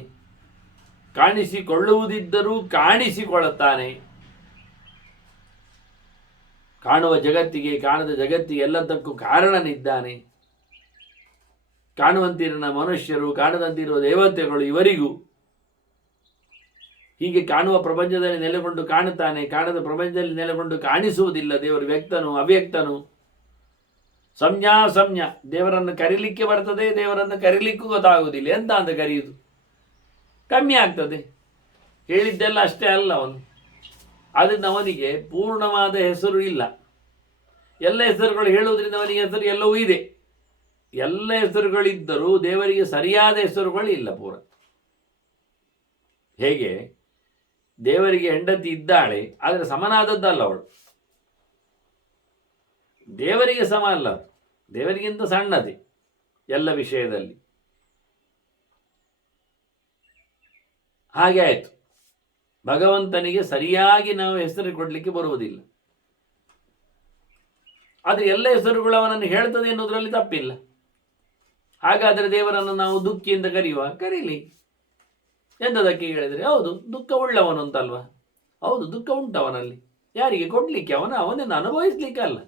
ಕಾಣಿಸಿಕೊಳ್ಳುವುದಿದ್ದರೂ ಕಾಣಿಸಿಕೊಳ್ಳುತ್ತಾನೆ. ಕಾಣುವ ಜಗತ್ತಿಗೆ, ಕಾಣದ ಜಗತ್ತಿಗೆ ಎಲ್ಲದಕ್ಕೂ ಕಾರಣನಿದ್ದಾನೆ. ಕಾಣುವಂತಿರುವ ಮನುಷ್ಯರು, ಕಾಣದಂತಿರುವ ದೇವತೆಗಳು, ಇವರಿಗೂ ಹೀಗೆ ಕಾಣುವ ಪ್ರಪಂಚದಲ್ಲಿ ನೆಲೆಗೊಂಡು ಕಾಣುತ್ತಾನೆ, ಕಾಣದ ಪ್ರಪಂಚದಲ್ಲಿ ನೆಲೆಗೊಂಡು ಕಾಣಿಸುವುದಿಲ್ಲ. ದೇವರು ವ್ಯಕ್ತನು, ಅವ್ಯಕ್ತನು, ಸಂಜ್ಞಾ ಸಂಜ್ಞ. ದೇವರನ್ನು ಕರೀಲಿಕ್ಕೆ ಬರ್ತದೆ, ದೇವರನ್ನು ಕರೀಲಿಕ್ಕೂ ಗೊತ್ತಾಗುವುದಿಲ್ಲ. ಎಂತ ಅಂತ ಕರೆಯುವುದು, ಕಮ್ಮಿ ಆಗ್ತದೆ. ಹೇಳಿದ್ದೆಲ್ಲ ಅಷ್ಟೇ ಅಲ್ಲ ಅವನು. ಆದ್ದರಿಂದ ಅವನಿಗೆ ಪೂರ್ಣವಾದ ಹೆಸರು ಇಲ್ಲ. ಎಲ್ಲ ಹೆಸರುಗಳು ಹೇಳುವುದರಿಂದ ಅವನಿಗೆ ಹೆಸರು ಎಲ್ಲವೂ ಇದೆ. ಎಲ್ಲ ಹೆಸರುಗಳಿದ್ದರೂ ದೇವರಿಗೆ ಸರಿಯಾದ ಹೆಸರುಗಳು ಇಲ್ಲ ಪೂರ. ಹೇಗೆ ದೇವರಿಗೆ ಹೆಂಡತಿ ಇದ್ದಾಳೆ, ಆದರೆ ಸಮನಾದದ್ದಲ್ಲ ಅವಳು. ದೇವರಿಗೆ ಸಮ ಅಲ್ಲ, ದೇವರಿಗಿಂತ ಸಣ್ಣದೆ. ಎಲ್ಲ ವಿಷಯದಲ್ಲಿ. ಹಾಗೆ ಆಯಿತು. ಭಗವಂತನಿಗೆ ಸರಿಯಾಗಿ ನಾವು ಹೆಸರು ಕೊಡಲಿಕ್ಕೆ ಬರುವುದಿಲ್ಲ. ಆದರೆ ಎಲ್ಲ ಹೆಸರುಗಳು ಅವನನ್ನು ಹೇಳ್ತದೆ ಎನ್ನುವುದರಲ್ಲಿ ತಪ್ಪಿಲ್ಲ. ಹಾಗಾದರೆ ದೇವರನ್ನು ನಾವು ದುಃಖಿಯಿಂದ ಕರೀಲಿ. ಎಂತದಕ್ಕೆ ಹೇಳಿದರೆ, ಹೌದು ದುಃಖ ಉಳ್ಳವನು ಅಂತಲ್ವಾ? ಹೌದು ದುಃಖ ಉಂಟವನಲ್ಲಿ. ಯಾರಿಗೆ ಕೊಡಲಿಕ್ಕೆ? ಅವನನ್ನು ಅನುಭವಿಸ್ಲಿಕ್ಕೆ ಅಲ್ಲ.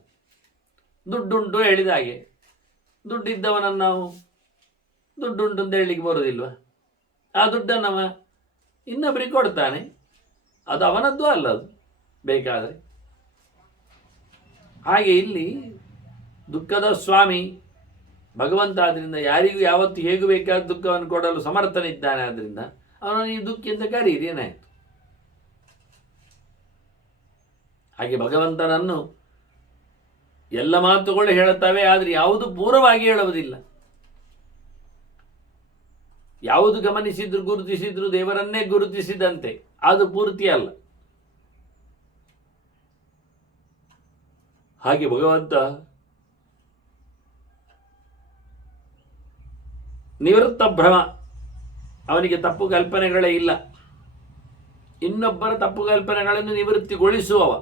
ದುಡ್ಡುಂಟು ಹೇಳಿದ ಹಾಗೆ, ದುಡ್ಡಿದ್ದವನನ್ನು ನಾವು ದುಡ್ಡುಂಟು ಅಂತ ಹೇಳಲಿಕ್ಕೆ ಬರೋದಿಲ್ವ? ಆ ದುಡ್ಡನ್ನು ಇನ್ನೊಬ್ಬರಿಗೆ ಕೊಡ್ತಾನೆ, ಅದು ಅವನದ್ದು ಅಲ್ಲ, ಅದು ಬೇಕಾದರೆ. ಹಾಗೆ ಇಲ್ಲಿ ದುಃಖದ ಸ್ವಾಮಿ ಭಗವಂತ. ಆದ್ದರಿಂದ ಯಾರಿಗೂ ಯಾವತ್ತು ಹೇಗೂ ಬೇಕಾದ ದುಃಖವನ್ನು ಕೊಡಲು ಸಮರ್ಥನಿದ್ದಾನೆ. ಆದ್ದರಿಂದ ಅವನನ್ನು ಈ ದುಃಖಿ ಅಂತ ಕರೀರಿ, ಏನಾಯಿತು? ಹಾಗೆ ಭಗವಂತನನ್ನು ಎಲ್ಲ ಮಾತುಗಳು ಹೇಳುತ್ತವೆ, ಆದರೆ ಯಾವುದು ಪೂರ್ವವಾಗಿ ಹೇಳುವುದಿಲ್ಲ. ಯಾವುದು ಗಮನಿಸಿದ್ರು ಗುರುತಿಸಿದ್ರು ದೇವರನ್ನೇ ಗುರುತಿಸಿದಂತೆ, ಅದು ಪೂರ್ತಿ ಅಲ್ಲ. ಹಾಗೆ ಭಗವಂತ ನಿವೃತ್ತ ಭ್ರಮ, ಅವನಿಗೆ ತಪ್ಪು ಕಲ್ಪನೆಗಳೇ ಇಲ್ಲ. ಇನ್ನೊಬ್ಬರ ತಪ್ಪು ಕಲ್ಪನೆಗಳನ್ನು ನಿವೃತ್ತಿಗೊಳಿಸುವವ.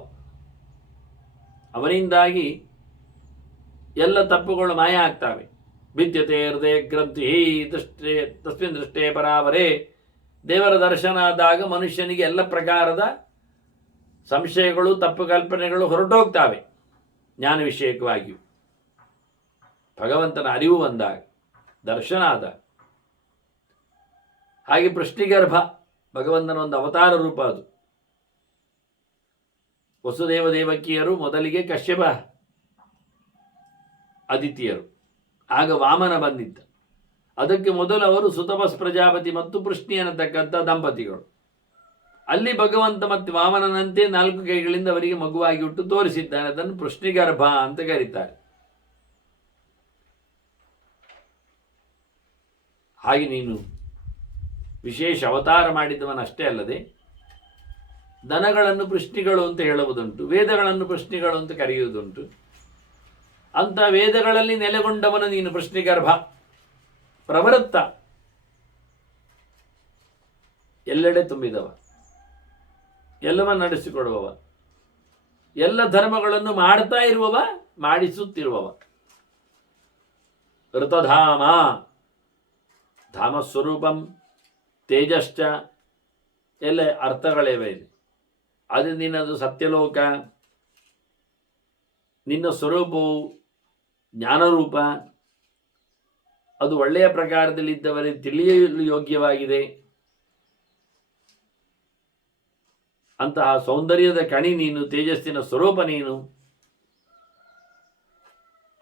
ಅವನಿಂದಾಗಿ ಎಲ್ಲ ತಪ್ಪುಗಳು ಮಾಯ ಆಗ್ತವೆ. ಭಿದ್ಯತೆ ಹೃದಯ ಗ್ರಂಥಿ ದೃಷ್ಟೇ ತಸ್ಮಿನ್ ದೃಷ್ಟೇ ಪರಾವರೇ. ದೇವರ ದರ್ಶನ ಆದಾಗ ಮನುಷ್ಯನಿಗೆ ಎಲ್ಲ ಪ್ರಕಾರದ ಸಂಶಯಗಳು ತಪ್ಪು ಕಲ್ಪನೆಗಳು ಹೊರಟೋಗ್ತವೆ. ಜ್ಞಾನ ವಿಷಯಕವಾಗಿಯೂ ಭಗವಂತನ ಅರಿವು ಬಂದಾಗ, ದರ್ಶನ ಆದಾಗ. ಹಾಗೆ ಪೃಷ್ಟಿಗರ್ಭ ಭಗವಂತನ ಒಂದು ಅವತಾರ ರೂಪ. ಅದು ವಸುದೇವ ದೇವಕಿಯರು ಮೊದಲಿಗೆ ಕಶ್ಯಪ ಅದಿತಿಯರು, ಆಗ ವಾಮನ ಬಂದಿದ್ದ. ಅದಕ್ಕೆ ಮೊದಲು ಅವರು ಸುತಪಸ್ ಪ್ರಜಾಪತಿ ಮತ್ತು ಪೃಷ್ಣಿ ಅನ್ನತಕ್ಕಂಥ ದಂಪತಿಗಳು. ಅಲ್ಲಿ ಭಗವಂತ ಮತ್ತು ವಾಮನನಂತೆ 4 ಕೈಗಳಿಂದ ಅವರಿಗೆ ಮಗುವಾಗಿ ಹುಟ್ಟು ತೋರಿಸಿದ್ದಾನೆ. ಅದನ್ನು ಪೃಷ್ಟಿಗರ್ಭ ಅಂತ ಕರೀತಾರೆ. ಹಾಗೆ ನೀನು ವಿಶೇಷ ಅವತಾರ ಮಾಡಿದವನಷ್ಟೇ ಅಲ್ಲದೆ ದನಗಳನ್ನು ಪೃಷ್ಟಿಗಳು ಅಂತ ಹೇಳುವುದುಂಟು, ವೇದಗಳನ್ನು ಪೃಷ್ಟಿಗಳು ಅಂತ ಕರೆಯುವುದುಂಟು. ಅಂತ ವೇದಗಳಲ್ಲಿ ನೆಲೆಗೊಂಡವನು ನೀನು ಪೃಷ್ಟಿಗರ್ಭ. ಪ್ರವೃತ್ತ, ಎಲ್ಲೆಡೆ ತುಂಬಿದವ, ಎಲ್ಲವನ್ನ ನಡೆಸಿಕೊಡುವವ, ಎಲ್ಲ ಧರ್ಮಗಳನ್ನು ಮಾಡ್ತಾ ಇರುವವ, ಮಾಡಿಸುತ್ತಿರುವವ. ಋತಧಾಮ, ಧಾಮಸ್ವರೂಪಂ, ತೇಜಶ್ಚ, ಎಲ್ಲ ಅರ್ಥಗಳಿವೆ ಇಲ್ಲಿ. ಅದು ನಿನ್ನದು ಸತ್ಯಲೋಕ, ನಿನ್ನ ಸ್ವರೂಪವು ಜ್ಞಾನರೂಪ. ಅದು ಒಳ್ಳೆಯ ಪ್ರಕಾರದಲ್ಲಿದ್ದವರಿಗೆ ತಿಳಿಯಲು ಯೋಗ್ಯವಾಗಿದೆ. ಅಂತಹ ಸೌಂದರ್ಯದ ಕಣಿ ನೀನು, ತೇಜಸ್ಸಿನ ಸ್ವರೂಪ ನೀನು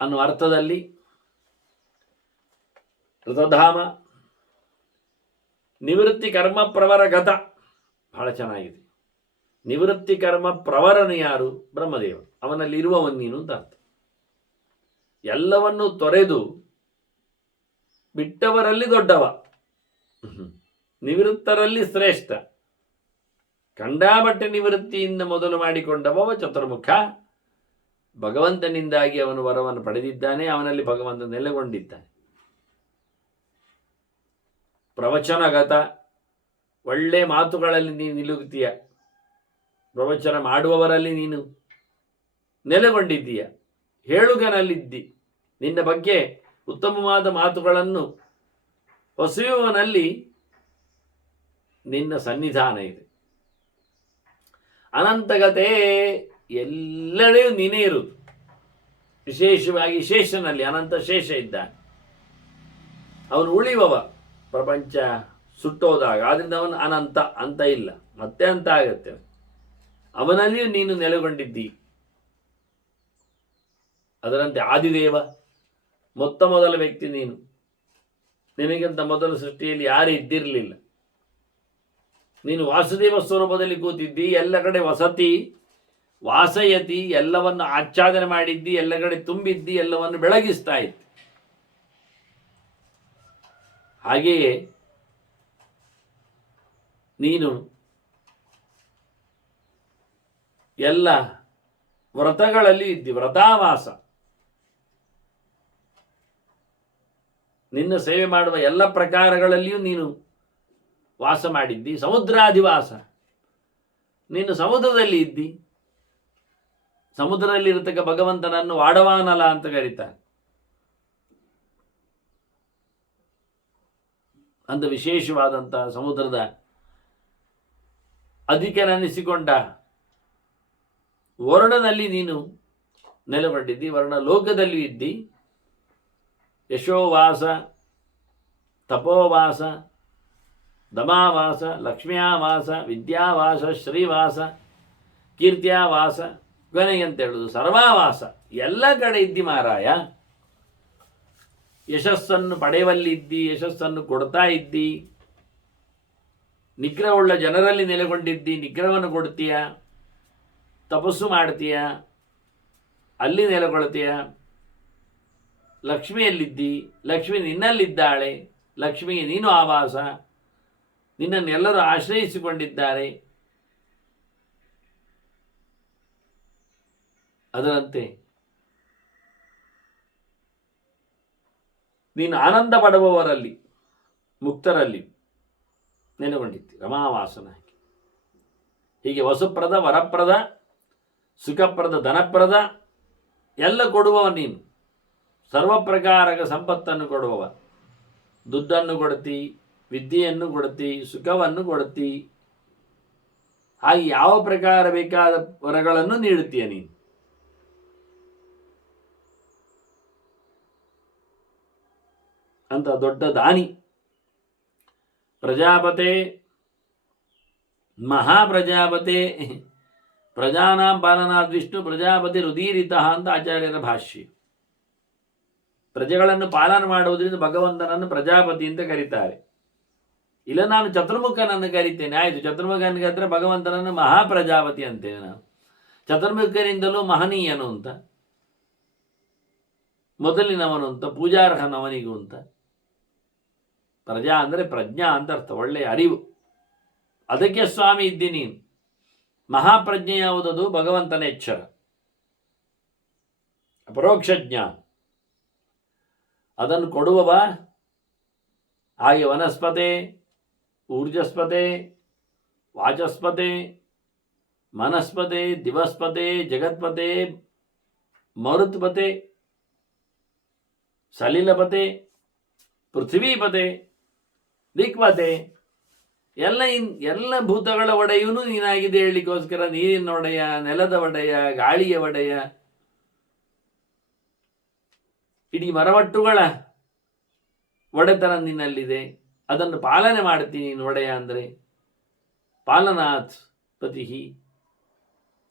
ಅನ್ನುವ ಅರ್ಥದಲ್ಲಿ ಋತಧಾಮ. ನಿವೃತ್ತಿ ಕರ್ಮ ಪ್ರವರ ಗತ, ಬಹಳ ಚೆನ್ನಾಗಿದೆ. ನಿವೃತ್ತಿ ಕರ್ಮ ಪ್ರವರನು ಯಾರು? ಬ್ರಹ್ಮದೇವ. ಅವನಲ್ಲಿ ಇರುವವನು ನೀನು ಅಂತ ಅರ್ಥ. ಎಲ್ಲವನ್ನು ತೊರೆದು ಬಿಟ್ಟವರಲ್ಲಿ ದೊಡ್ಡವ, ನಿವೃತ್ತರಲ್ಲಿ ಶ್ರೇಷ್ಠ. ಕಂಡಾಬಟ್ಟೆ ನಿವೃತ್ತಿಯಿಂದ ಮೊದಲು ಮಾಡಿಕೊಂಡವ ಚತುರ್ಮುಖ. ಭಗವಂತನಿಂದಾಗಿ ಅವನು ವರವನ್ನು ಪಡೆದಿದ್ದಾನೆ, ಅವನಲ್ಲಿ ಭಗವಂತ ನೆಲೆಗೊಂಡಿದ್ದಾನೆ. ಪ್ರವಚನಗತ, ಒಳ್ಳೆ ಮಾತುಗಳಲ್ಲಿ ನೀನು ನಿಲುಗುತ್ತೀಯ, ಪ್ರವಚನ ಮಾಡುವವರಲ್ಲಿ ನೀನು ನೆಲೆಗೊಂಡಿದ್ದೀಯ, ಹೇಳುಗನಲ್ಲಿದ್ದಿ. ನಿನ್ನ ಬಗ್ಗೆ ಉತ್ತಮವಾದ ಮಾತುಗಳನ್ನು ಹೊಸೆಯುವವನಲ್ಲಿ ನಿನ್ನ ಸನ್ನಿಧಾನ ಇದೆ. ಅನಂತಗತೆ, ಎಲ್ಲೆಡೆಯೂ ನೀನೇ ಇರುವುದು. ವಿಶೇಷವಾಗಿ ಶೇಷನಲ್ಲಿ ಅನಂತ ಶೇಷ ಇದ್ದಾನೆ. ಅವನು ಉಳಿಯುವವ ಪ್ರಪಂಚ ಸುಟ್ಟೋದಾಗ. ಆದ್ದರಿಂದ ಅವನು ಅನಂತ, ಅಂತ ಇಲ್ಲ, ಮತ್ತೆ ಅಂತ ಆಗತ್ತೆ. ಅವನಲ್ಲಿಯೂ ನೀನು ನೆಲೆಗೊಂಡಿದ್ದಿ. ಅದರಂತೆ ಆದಿದೇವ, ಮೊತ್ತ ಮೊದಲ ವ್ಯಕ್ತಿ ನೀನು. ನಿನಗಿಂತ ಮೊದಲ ಸೃಷ್ಟಿಯಲ್ಲಿ ಯಾರೂ ಇದ್ದಿರಲಿಲ್ಲ. ನೀನು ವಾಸುದೇವ ಸ್ವರೂಪದಲ್ಲಿ ಕೂತಿದ್ದಿ, ಎಲ್ಲ ಕಡೆ ವಸತಿ ವಾಸಯತಿ, ಎಲ್ಲವನ್ನು ಆಚ್ಛಾದನೆ ಮಾಡಿದ್ದಿ, ಎಲ್ಲ ಕಡೆ ತುಂಬಿದ್ದಿ, ಎಲ್ಲವನ್ನು ಬೆಳಗಿಸ್ತಾ ಇದ್ದಿ. ಹಾಗೆಯೇ ನೀನು ಎಲ್ಲ ವ್ರತಗಳಲ್ಲಿ ಇದ್ದಿ. ವ್ರತಾವಾಸ, ನಿನ್ನ ಸೇವೆ ಮಾಡುವ ಎಲ್ಲ ಪ್ರಕಾರಗಳಲ್ಲಿಯೂ ನೀನು ವಾಸ ಮಾಡಿದ್ದಿ. ಸಮುದ್ರಾಧಿವಾಸ, ನೀನು ಸಮುದ್ರದಲ್ಲಿ ಇದ್ದಿ. ಸಮುದ್ರದಲ್ಲಿ ಇರತಕ್ಕ ಭಗವಂತನನ್ನು ವಾಡವಾನಲ ಅಂತ ಕರೀತಾರೆ. ಅಂದ ವಿಶೇಷವಾದಂತಹ ಸಮುದ್ರದ ಅಧಿಕನೆನಿಸಿಕೊಂಡ ವರ್ಣದಲ್ಲಿ ನೀನು ನೆಲೆಗೊಂಡಿದ್ದಿ. ವರ್ಣ ಲೋಕದಲ್ಲಿ ಇದ್ದಿ. ಯಶೋವಾಸ, ತಪೋವಾಸ, ದಮಾವಾಸ, ಲಕ್ಷ್ಮ್ಯಾವಾಸ, ವಿದ್ಯಾವಾಸ, ಶ್ರೀವಾಸ, ಕೀರ್ತ್ಯಾವಾಸ, ಕೊನೆಗಂತ ಹೇಳುದು ಸರ್ವಾವಾಸ. ಎಲ್ಲ ಕಡೆ ಇದ್ದಿ ಮಾರಾಯ. ಯಶಸ್ಸನ್ನು ಪಡೆಯುವಲ್ಲಿದ್ದಿ, ಯಶಸ್ಸನ್ನು ಕೊಡ್ತಾ ಇದ್ದಿ. ನಿಗ್ರಹವುಳ್ಳ ಜನರಲ್ಲಿ ನೆಲೆಗೊಂಡಿದ್ದಿ, ನಿಗ್ರಹವನ್ನು ಕೊಡ್ತೀಯ. ತಪಸ್ಸು ಮಾಡ್ತೀಯ, ಅಲ್ಲಿ ನೆಲೆಗೊಳ್ತೀಯ. ಲಕ್ಷ್ಮಿಯಲ್ಲಿದ್ದಿ, ಲಕ್ಷ್ಮಿ ನಿನ್ನಲ್ಲಿದ್ದಾಳೆ. ಲಕ್ಷ್ಮಿಗೆ ನೀನು ಆವಾಸ. ನಿನ್ನನ್ನೆಲ್ಲರೂ ಆಶ್ರಯಿಸಿಕೊಂಡಿದ್ದಾರೆ. ಅದರಂತೆ ನೀನು ಆನಂದ ಪಡುವವರಲ್ಲಿ, ಮುಕ್ತರಲ್ಲಿ ನೆಲೆಗೊಂಡಿದ್ದಿ ರಮಾವಾಸನಾಗಿ. ಹೀಗೆ ವಸುಪ್ರದ, ವರಪ್ರದ, ಸುಖಪ್ರದ, ಧನಪ್ರದ ಎಲ್ಲ ಕೊಡುವವ ನೀನು. ಸರ್ವ ಪ್ರಕಾರದ ಸಂಪತ್ತನ್ನು ಕೊಡುವವ. ದುಡ್ಡನ್ನು ಕೊಡ್ತಿ, ವಿದ್ಯೆಯನ್ನು ಕೊಡ್ತಿ, ಸುಖವನ್ನು ಕೊಡ್ತಿ. ಹಾಗೆ ಯಾವ ಪ್ರಕಾರ ಬೇಕಾದ ವರಗಳನ್ನು ನೀಡುತ್ತೀಯ ನೀನು. ಅಂತ ದೊಡ್ಡ ದಾನಿ. ಪ್ರಜಾಪತೆ, ಮಹಾಪ್ರಜಾಪತೆ, ಪ್ರಜಾನಾಂ ಪಾಲನಾದ್ ವಿಷ್ಣು ಪ್ರಜಾಪತಿ ರುದೀರಿತಃ ಅಂತ ಆಚಾರ್ಯರ ಭಾಷ್ಯ. ಪ್ರಜೆಗಳನ್ನು ಪಾಲನೆ ಮಾಡುವುದರಿಂದ ಭಗವಂತನನ್ನು ಪ್ರಜಾಪತಿ ಅಂತ ಕರೀತಾರೆ. ಇಲ್ಲ ನಾನು ಚತುರ್ಮುಖನನ್ನು ಕರಿತೇನೆ, ಆಯಿತು. ಚತುರ್ಮುಖನಿಗೆ ಹತ್ರ ಭಗವಂತನನ್ನು ಮಹಾಪ್ರಜಾಪತಿ ಅಂತೇನೆ ನಾವು. ಚತುರ್ಮುಖನಿಂದಲೂ ಮಹನೀಯನು ಅಂತ, ಮೊದಲಿನವನು ಅಂತ, ಪೂಜಾರ್ಹನವನಿಗೂ ಅಂತ. ಪ್ರಜಾ ಅಂದರೆ ಪ್ರಜ್ಞಾ ಅಂತ ಅರ್ಥ, ಒಳ್ಳೆಯ ಅರಿವು. ಅದಕ್ಕೆ ಸ್ವಾಮಿ ಇದ್ದಿ ನೀನು. ಮಹಾಪ್ರಜ್ಞೆ ಯಾವುದದು? ಭಗವಂತನ ಎಚ್ಚರ, ಅಪರೋಕ್ಷ ಜ್ಞಾನ. ಅದನ್ನು ಕೊಡುವವ. ಹಾಗೆ ವನಸ್ಪತೆ, ಊರ್ಜಸ್ಪತೆ, ವಾಚಸ್ಪತೆ, ಮನಸ್ಪತೆ, ದಿವಸ್ಪತೆ, ಜಗತ್ಪತೆ, ಮರುತ್ಪತೆ, ಸಲಿಲಪತೆ, ಪೃಥ್ವೀಪತೆ, ದಿಕ್ಪತೆ, ಎಲ್ಲ ಭೂತಗಳ ಒಡೆಯುನು ನೀನಾಗಿದೆ ಹೇಳಲಿಕ್ಕೋಸ್ಕರ. ನೀರಿನ ಒಡೆಯ, ನೆಲದ ಒಡೆಯ, ಗಾಳಿಯ ಒಡೆಯ, ಇಡೀ ಮರವಟ್ಟುಗಳ ಒಡೆತನ ನಿನ್ನಲ್ಲಿದೆ. ಅದನ್ನು ಪಾಲನೆ ಮಾಡ್ತೀನಿ ನೀನು. ಒಡೆಯ ಅಂದರೆ ಪಾಲನಾಥ್ ಪತಿ.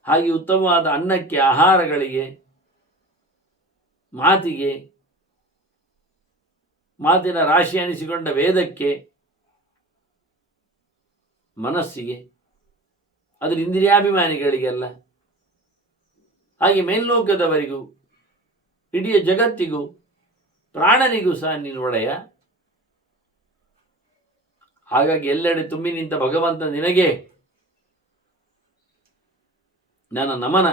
ಹಾಗೆ ಉತ್ತಮವಾದ ಅನ್ನಕ್ಕೆ, ಆಹಾರಗಳಿಗೆ, ಮಾತಿಗೆ, ಮಾತಿನ ರಾಶಿ ಅನಿಸಿಕೊಂಡ ವೇದಕ್ಕೆ, ಮನಸ್ಸಿಗೆ, ಅದರ ಇಂದ್ರಿಯಾಭಿಮಾನಿಗಳಿಗೆಲ್ಲ, ಹಾಗೆ ಮೇಲ್ಲೋಕದವರಿಗೂ, ಇಡೀ ಜಗತ್ತಿಗೂ, ಪ್ರಾಣನಿಗೂ ಸಹ ನೀನು ಒಡೆಯ. ಹಾಗಾಗಿ ಎಲ್ಲೆಡೆ ತುಂಬಿ ನಿಂತ ಭಗವಂತ ನಿನಗೆ ನನ್ನ ನಮನ.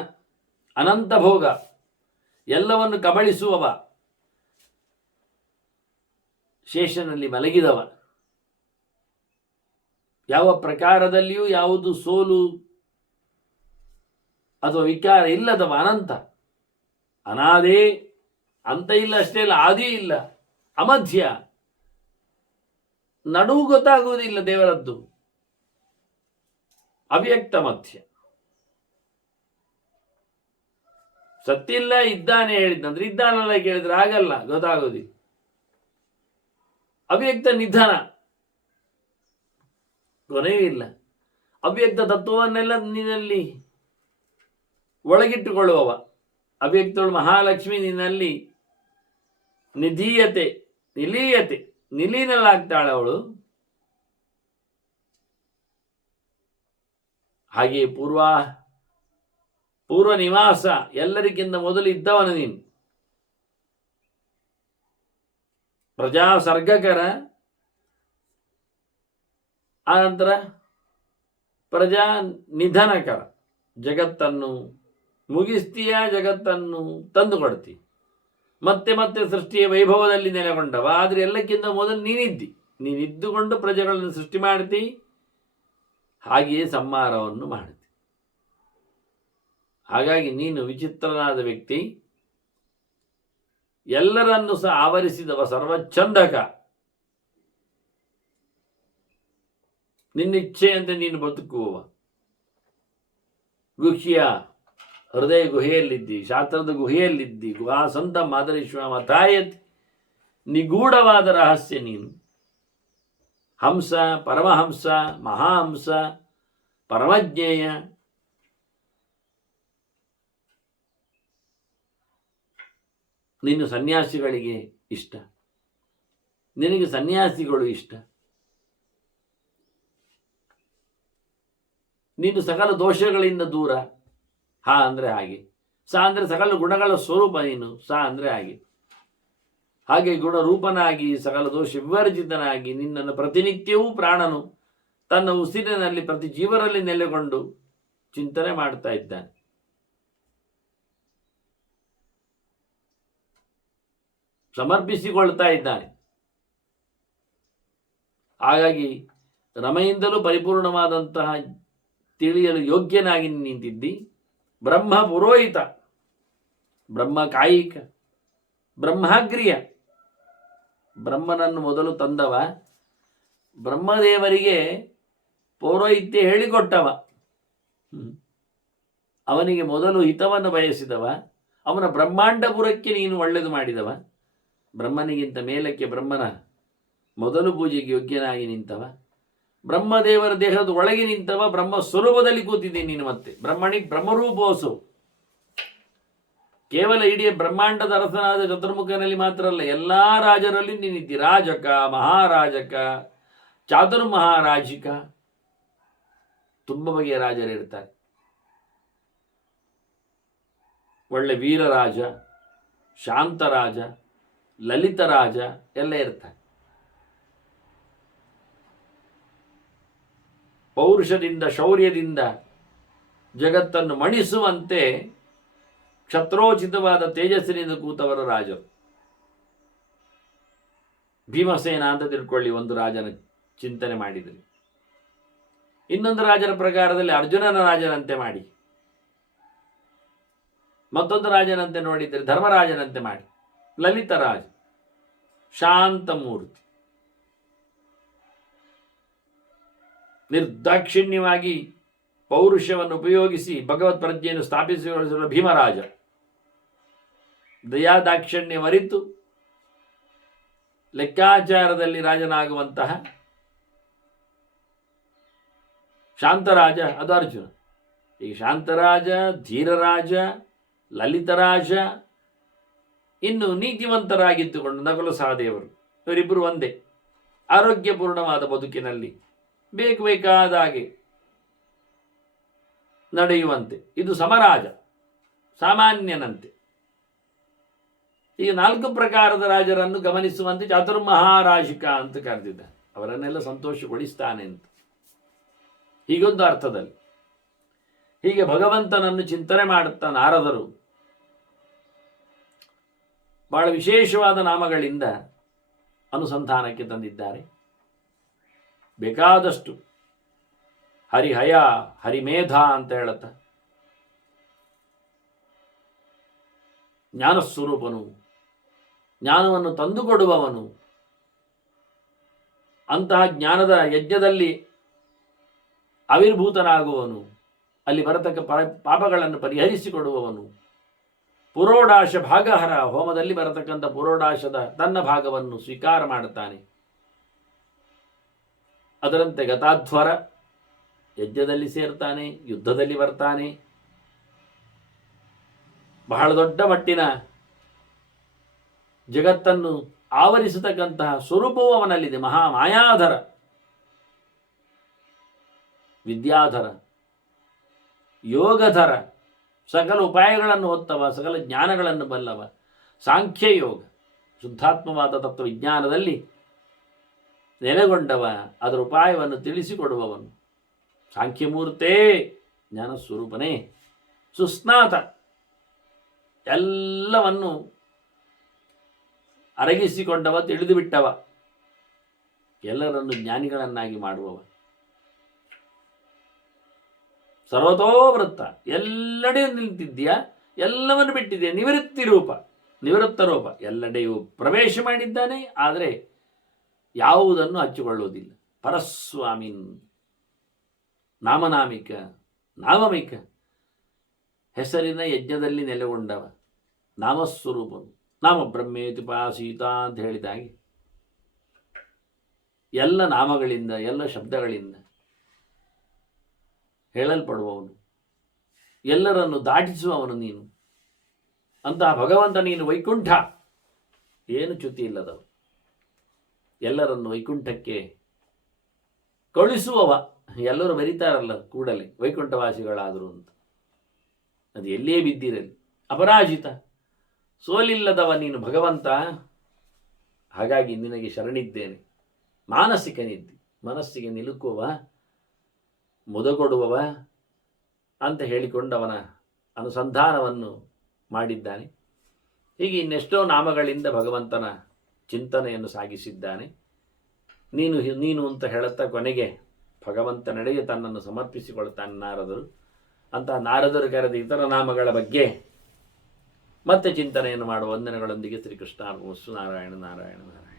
ಅನಂತ ಭೋಗ, ಎಲ್ಲವನ್ನು ಕಬಳಿಸುವವ, ಶೇಷನಲ್ಲಿ ಮಲಗಿದವ. ಯಾವ ಪ್ರಕಾರದಲ್ಲಿಯೂ ಯಾವುದು ಸೋಲು ಅಥವಾ ವಿಕಾರ ಇಲ್ಲದವ ಅನಂತ. ಅನಾದೇ, ಅಂತ ಇಲ್ಲ, ಅಷ್ಟೇ ಇಲ್ಲ, ಆದಿ ಇಲ್ಲ, ಅಮಧ್ಯ, ನಡುವು ಗೊತ್ತಾಗುವುದಿಲ್ಲ ದೇವರದ್ದು. ಅವ್ಯಕ್ತ ಮಧ್ಯ. ಸತ್ತಿಲ್ಲ, ಇದ್ದಾನೆ ಹೇಳಿದ್ನಂದ್ರೆ ಇದ್ದಾನಲ್ಲ ಕೇಳಿದ್ರೆ ಆಗಲ್ಲ, ಗೊತ್ತಾಗೋದಿಲ್ಲ. ಅವ್ಯಕ್ತ ನಿಧನ, ಕೊನೆಯೂ ಇಲ್ಲ. ಅವ್ಯಕ್ತ ತತ್ವವನ್ನೆಲ್ಲ ನಿನ್ನಲ್ಲಿ ಒಳಗಿಟ್ಟುಕೊಳ್ಳುವವ. ಅವ್ಯಕ್ತಳು ಮಹಾಲಕ್ಷ್ಮಿ ನಿನ್ನಲ್ಲಿ ನಿಧೀಯತೆ, ನಿಲೀಯತೆ, ನಿಲೀನಲಾಗ್ತಾಳೆ ಅವಳು. ಹಾಗೆಯೇ ಪೂರ್ವ ನಿವಾಸ, ಎಲ್ಲರಿಗಿಂತ ಮೊದಲು ಇದ್ದವನು ನೀನು. ಪ್ರಜಾ ಸರ್ಗಕರ, ಆನಂತರ ಪ್ರಜಾ ನಿಧನಕರ. ಜಗತ್ತನ್ನು ಮುಗಿಸ್ತೀಯ, ಜಗತ್ತನ್ನು ತಂದು ಕೊಡ್ತೀಯ. ಮತ್ತೆ ಮತ್ತೆ ಸೃಷ್ಟಿಯ ವೈಭವದಲ್ಲಿ ನೆಲೆಗೊಂಡವ. ಆದರೆ ಎಲ್ಲಕ್ಕಿಂತ ಮೊದಲು ನೀನಿದ್ದುಕೊಂಡು ಪ್ರಜೆಗಳನ್ನು ಸೃಷ್ಟಿ ಮಾಡ್ತಿ, ಹಾಗೆಯೇ ಸಂಹಾರವನ್ನು ಮಾಡ್ತಿ. ಹಾಗಾಗಿ ನೀನು ವಿಚಿತ್ರನಾದ ವ್ಯಕ್ತಿ, ಎಲ್ಲರನ್ನು ಸಹ ಆವರಿಸಿದವ, ಸರ್ವಚ್ಛಂದಕ. ನಿನ್ನಿಚ್ಛೆಯಂತೆ ನೀನು ಬದುಕುವವ. ಗುಹ್ಯ ಹೃದಯ ಗುಹೆಯಲ್ಲಿದ್ದಿ, ಶಾಸ್ತ್ರದ ಗುಹೆಯಲ್ಲಿದ್ದಿ. ಗುಹಾಸಂತ ಮಾದರೀಶ್ವ ಮತಾಯತ್, ನಿಗೂಢವಾದ ರಹಸ್ಯ ನೀನು. ಹಂಸ, ಪರಮಹಂಸ, ಮಹಾಹಂಸ, ಪರಮಜ್ಞೇಯ. ನೀನು ಸನ್ಯಾಸಿಗಳಿಗೆ ಇಷ್ಟ, ನಿನಗೆ ಸನ್ಯಾಸಿಗಳು ಇಷ್ಟ. ನೀನು ಸಕಲ ದೋಷಗಳಿಂದ ದೂರ. ಹಾ ಅಂದರೆ ಹಾಗೆ, ಸ ಅಂದರೆ ಸಕಲ ಗುಣಗಳ ಸ್ವರೂಪ ನೀನು, ಸ ಅಂದರೆ ಹಾಗೆ. ಹಾಗೆ ಗುಣರೂಪನಾಗಿ ಸಕಲ ದೋಷ ವಿವರ್ಜಿತನಾಗಿ ನಿನ್ನನ್ನು ಪ್ರತಿನಿತ್ಯವೂ ಪ್ರಾಣನು ತನ್ನ ಉಸಿರಿನಲ್ಲಿ ಪ್ರತಿ ಜೀವರಲ್ಲಿ ನೆಲೆಗೊಂಡು ಚಿಂತನೆ ಮಾಡ್ತಾ ಇದ್ದಾನೆ. ಸಮರ್ಪಿಸಿಕೊಳ್ತಾ ಇದ್ದಾನೆ. ಹಾಗಾಗಿ ರಮೆಯಿಂದಲೂ ಪರಿಪೂರ್ಣವಾದಂತಹ ತಿಳಿಯಲು ಯೋಗ್ಯನಾಗಿ ನಿಂತಿದ್ದಿ. ಬ್ರಹ್ಮ ಪುರೋಹಿತ, ಬ್ರಹ್ಮ ಕಾಯಿಕ, ಬ್ರಹ್ಮಾಗ್ರಿಯ. ಬ್ರಹ್ಮನನ್ನು ಮೊದಲು ತಂದವ, ಬ್ರಹ್ಮದೇವರಿಗೆ ಪೌರೋಹಿತ್ಯ ಹೇಳಿಕೊಟ್ಟವ, ಅವನಿಗೆ ಮೊದಲು ಹಿತವನ್ನು ಬಯಸಿದವ, ಅವನ ಬ್ರಹ್ಮಾಂಡಪುರಕ್ಕೆ ನೀನು ಒಳ್ಳೆಯದು ಮಾಡಿದವ. ಬ್ರಹ್ಮನಿಗಿಂತ ಮೇಲಕ್ಕೆ ಬ್ರಹ್ಮನ ಮೊದಲು ಪೂಜೆಗೆ ಯೋಗ್ಯನಾಗಿ ನಿಂತವ, ಬ್ರಹ್ಮದೇವರ ದೇಹದ ಒಳಗೆ ನಿಂತವ, ಬ್ರಹ್ಮ ಸ್ವರೂಪದಲ್ಲಿ ಕೂತಿದ್ದೀನಿ ನೀನು. ಮತ್ತೆ ಬ್ರಹ್ಮರೂಪೋಸು. ಕೇವಲ ಇಡೀ ಬ್ರಹ್ಮಾಂಡದ ಅರಸನಾದ ಚತುರ್ಮುಖನಲ್ಲಿ ಮಾತ್ರ ಅಲ್ಲ, ಎಲ್ಲಾ ರಾಜರಲ್ಲಿ ನೀನಿದ್ದಿ. ರಾಜಕ, ಮಹಾರಾಜಕ, ಚಾತುರ್ಮಹಾರಾಜಿಕ, ತುಂಬ ಬಗೆಯ ರಾಜರಿರ್ತಾರೆ. ಒಳ್ಳೆ ವೀರರಾಜ, ಶಾಂತರಾಜ, ಲಲಿತರಾಜ ಎಲ್ಲ ಇರ್ತಾರೆ. ಪೌರುಷದಿಂದ, ಶೌರ್ಯದಿಂದ ಜಗತ್ತನ್ನು ಮಣಿಸುವಂತೆ ಕ್ಷತ್ರೋಚಿತವಾದ ತೇಜಸ್ಸಿನಿಂದ ಕೂತವರ ರಾಜರು. ಭೀಮಸೇನ ಅಂತ ತಿಳ್ಕೊಳ್ಳಿ, ಒಂದು ರಾಜನ ಚಿಂತನೆ ಮಾಡಿದರೆ. ಇನ್ನೊಂದು ರಾಜನ ಪ್ರಕಾರದಲ್ಲಿ ಅರ್ಜುನನ ರಾಜನಂತೆ ಮಾಡಿ, ಮತ್ತೊಂದು ರಾಜನಂತೆ ನೋಡಿದರೆ ಧರ್ಮರಾಜನಂತೆ ಮಾಡಿ. ಲಲಿತರಾಜ, ಶಾಂತ ಮೂರ್ತಿ, ನಿರ್ದಾಕ್ಷಿಣ್ಯವಾಗಿ ಪೌರುಷವನ್ನು ಉಪಯೋಗಿಸಿ ಭಗವತ್ ಪ್ರಜ್ಞೆಯನ್ನು ಸ್ಥಾಪಿಸಿಕೊಳ್ಳಿಸುವ ಭೀಮರಾಜ. ದಯಾದಾಕ್ಷಿಣ್ಯ ಮರಿತು ಲೆಕ್ಕಾಚಾರದಲ್ಲಿ ರಾಜನಾಗುವಂತಹ ಶಾಂತರಾಜ, ಅದು ಅರ್ಜುನ. ಈ ಶಾಂತರಾಜ, ಧೀರರಾಜ, ಲಲಿತರಾಜ, ಇನ್ನು ನೀತಿವಂತರಾಗಿದ್ದುಕೊಂಡು ನಕಲು ಸಹದೇವರು, ಇವರಿಬ್ಬರು ಒಂದೇ. ಆರೋಗ್ಯಪೂರ್ಣವಾದ ಬದುಕಿನಲ್ಲಿ ಬೇಕಾದ ಹಾಗೆ ನಡೆಯುವಂತೆ. ಇದು ಸಮರಾಜ, ಸಾಮಾನ್ಯನಂತೆ. ಈ 4 ಪ್ರಕಾರದ ರಾಜರನ್ನು ಗಮನಿಸುವಂತೆ ಚಾತುರ್ಮಹಾರಾಜಿಕ ಅಂತ ಕರೆದಿದ್ದ. ಅವರನ್ನೆಲ್ಲ ಸಂತೋಷಗೊಳಿಸ್ತಾನೆ ಅಂತ, ಹೀಗೊಂದು ಅರ್ಥದಲ್ಲಿ. ಹೀಗೆ ಭಗವಂತನನ್ನು ಚಿಂತನೆ ಮಾಡುತ್ತಾ ನಾರದರು ಬಹಳ ವಿಶೇಷವಾದ ನಾಮಗಳಿಂದ ಅನುಸಂಧಾನಕ್ಕೆ ತಂದಿದ್ದಾರೆ. ಬೇಕಾದಷ್ಟು ಹರಿಹಯ, ಹರಿಮೇಧ ಅಂತ ಹೇಳುತ್ತ, ಜ್ಞಾನಸ್ವರೂಪನು, ಜ್ಞಾನವನ್ನು ತಂದುಕೊಡುವವನು, ಅಂತಹ ಜ್ಞಾನದ ಯಜ್ಞದಲ್ಲಿ ಆವಿರ್ಭೂತನಾಗುವವನು, ಅಲ್ಲಿ ಬರತಕ್ಕ ಪಾಪಗಳನ್ನು ಪರಿಹರಿಸಿಕೊಡುವವನು, ಪುರೋಡಾಶ ಭಾಗಹರ, ಹೋಮದಲ್ಲಿ ಬರತಕ್ಕಂಥ ಪುರೋಡಾಶದ ತನ್ನ ಭಾಗವನ್ನು ಸ್ವೀಕಾರ ಮಾಡುತ್ತಾನೆ. ಅದರಂತೆ ಗತಾಧ್ವರ, ಯಜ್ಞದಲ್ಲಿ ಸೇರ್ತಾನೆ, ಯುದ್ಧದಲ್ಲಿ ಬರ್ತಾನೆ. ಬಹಳ ದೊಡ್ಡ ಮಟ್ಟಿನ ಜಗತ್ತನ್ನು ಆವರಿಸತಕ್ಕಂತಹ ಸ್ವರೂಪವೂ ಅವನಲ್ಲಿದೆ. ಮಹಾಮಾಯಾಧರ, ವಿದ್ಯಾಧರ, ಯೋಗಧರ, ಸಕಲ ಉಪಾಯಗಳನ್ನು ಹೊತ್ತವ, ಸಕಲ ಜ್ಞಾನಗಳನ್ನು ಬಲ್ಲವ. ಸಾಂಖ್ಯಯೋಗ, ಶುದ್ಧಾತ್ಮವಾದ ತತ್ವವಿಜ್ಞಾನದಲ್ಲಿ ನೆಲೆಗೊಂಡವ, ಅದರ ಉಪಾಯವನ್ನು ತಿಳಿಸಿಕೊಡುವವನು. ಸಾಂಖ್ಯಮೂರ್ತೇ, ಜ್ಞಾನಸ್ವರೂಪನೇ. ಸುಸ್ನಾತ, ಎಲ್ಲವನ್ನು ಅರಗಿಸಿಕೊಂಡವ, ತಿಳಿದು ಬಿಟ್ಟವ, ಎಲ್ಲರನ್ನು ಜ್ಞಾನಿಗಳನ್ನಾಗಿ ಮಾಡುವವ, ಸರ್ವತೋವೃತ್ತ, ಎಲ್ಲೆಡೆಯೂ ನಿಂತಿದ್ದೀಯಾ, ಎಲ್ಲವನ್ನು ಬಿಟ್ಟಿದೆಯಾ, ನಿವೃತ್ತ ರೂಪ, ಎಲ್ಲೆಡೆಯೂ ಪ್ರವೇಶ ಮಾಡಿದ್ದಾನೆ. ಆದರೆ ಯಾವುದನ್ನು ಹಚ್ಚಿಕೊಳ್ಳುವುದಿಲ್ಲ. ಪರಸ್ವಾಮಿನ್, ನಾಮಮಿಕ, ಹೆಸರಿನ ಯಜ್ಞದಲ್ಲಿ ನೆಲೆಗೊಂಡವ, ನಾಮಸ್ವರೂಪನು, ನಾಮ ಬ್ರಹ್ಮೇತಿಪಾಸೀತ ಅಂತ ಹೇಳಿದಾಗೆ ಎಲ್ಲ ನಾಮಗಳಿಂದ, ಎಲ್ಲ ಶಬ್ದಗಳಿಂದ ಹೇಳಲ್ಪಡುವವನು, ಎಲ್ಲರನ್ನು ದಾಟಿಸುವವನು ನೀನು. ಅಂತಹ ಭಗವಂತ ನೀನು ವೈಕುಂಠ, ಏನು ಚ್ಯುತಿ ಇಲ್ಲದವ, ಎಲ್ಲರನ್ನು ವೈಕುಂಠಕ್ಕೆ ಕಳಿಸುವವ. ಎಲ್ಲರೂ ಬರೀತಾರಲ್ಲ ಕೂಡಲೇ ವೈಕುಂಠವಾಸಿಗಳಾದರು ಅಂತ. ಅದು ಎಲ್ಲೇ ಬಿದ್ದಿರಲಿ, ಅಪರಾಜಿತ, ಸೋಲಿಲ್ಲದವ ನೀನು ಭಗವಂತ. ಹಾಗಾಗಿ ನಿನಗೆ ಶರಣಿದ್ದೇನೆ. ಮಾನಸಿಕ ನಿದ್ದೆ, ಮನಸ್ಸಿಗೆ ನಿಲುಕುವವ, ಮುದಗೊಡುವವ ಅಂತ ಹೇಳಿಕೊಂಡವನ ಅನುಸಂಧಾನವನ್ನು ಮಾಡಿದ್ದಾನೆ. ಹೀಗೆ ಇನ್ನೆಷ್ಟೋ ನಾಮಗಳಿಂದ ಭಗವಂತನ ಚಿಂತನೆಯನ್ನು ಸಾಗಿಸಿದ್ದಾನೆ. ನೀನು ಅಂತ ಹೇಳುತ್ತಾ ಕೊನೆಗೆ ಭಗವಂತ ನಡೆಗೆ ತನ್ನನ್ನು ಸಮರ್ಪಿಸಿಕೊಳ್ತಾನೆ ನಾರದರು. ಅಂತಹ ನಾರದರು ಕರೆದ ಇತರ ನಾಮಗಳ ಬಗ್ಗೆ ಮತ್ತೆ ಚಿಂತನೆಯನ್ನು ಮಾಡುವ ವಂದನೆಗಳೊಂದಿಗೆ ಶ್ರೀಕೃಷ್ಣ ಅರ್ಪಣಮಸ್ತು. ನಾರಾಯಣ ನಾರಾಯಣ ನಾರಾಯಣ.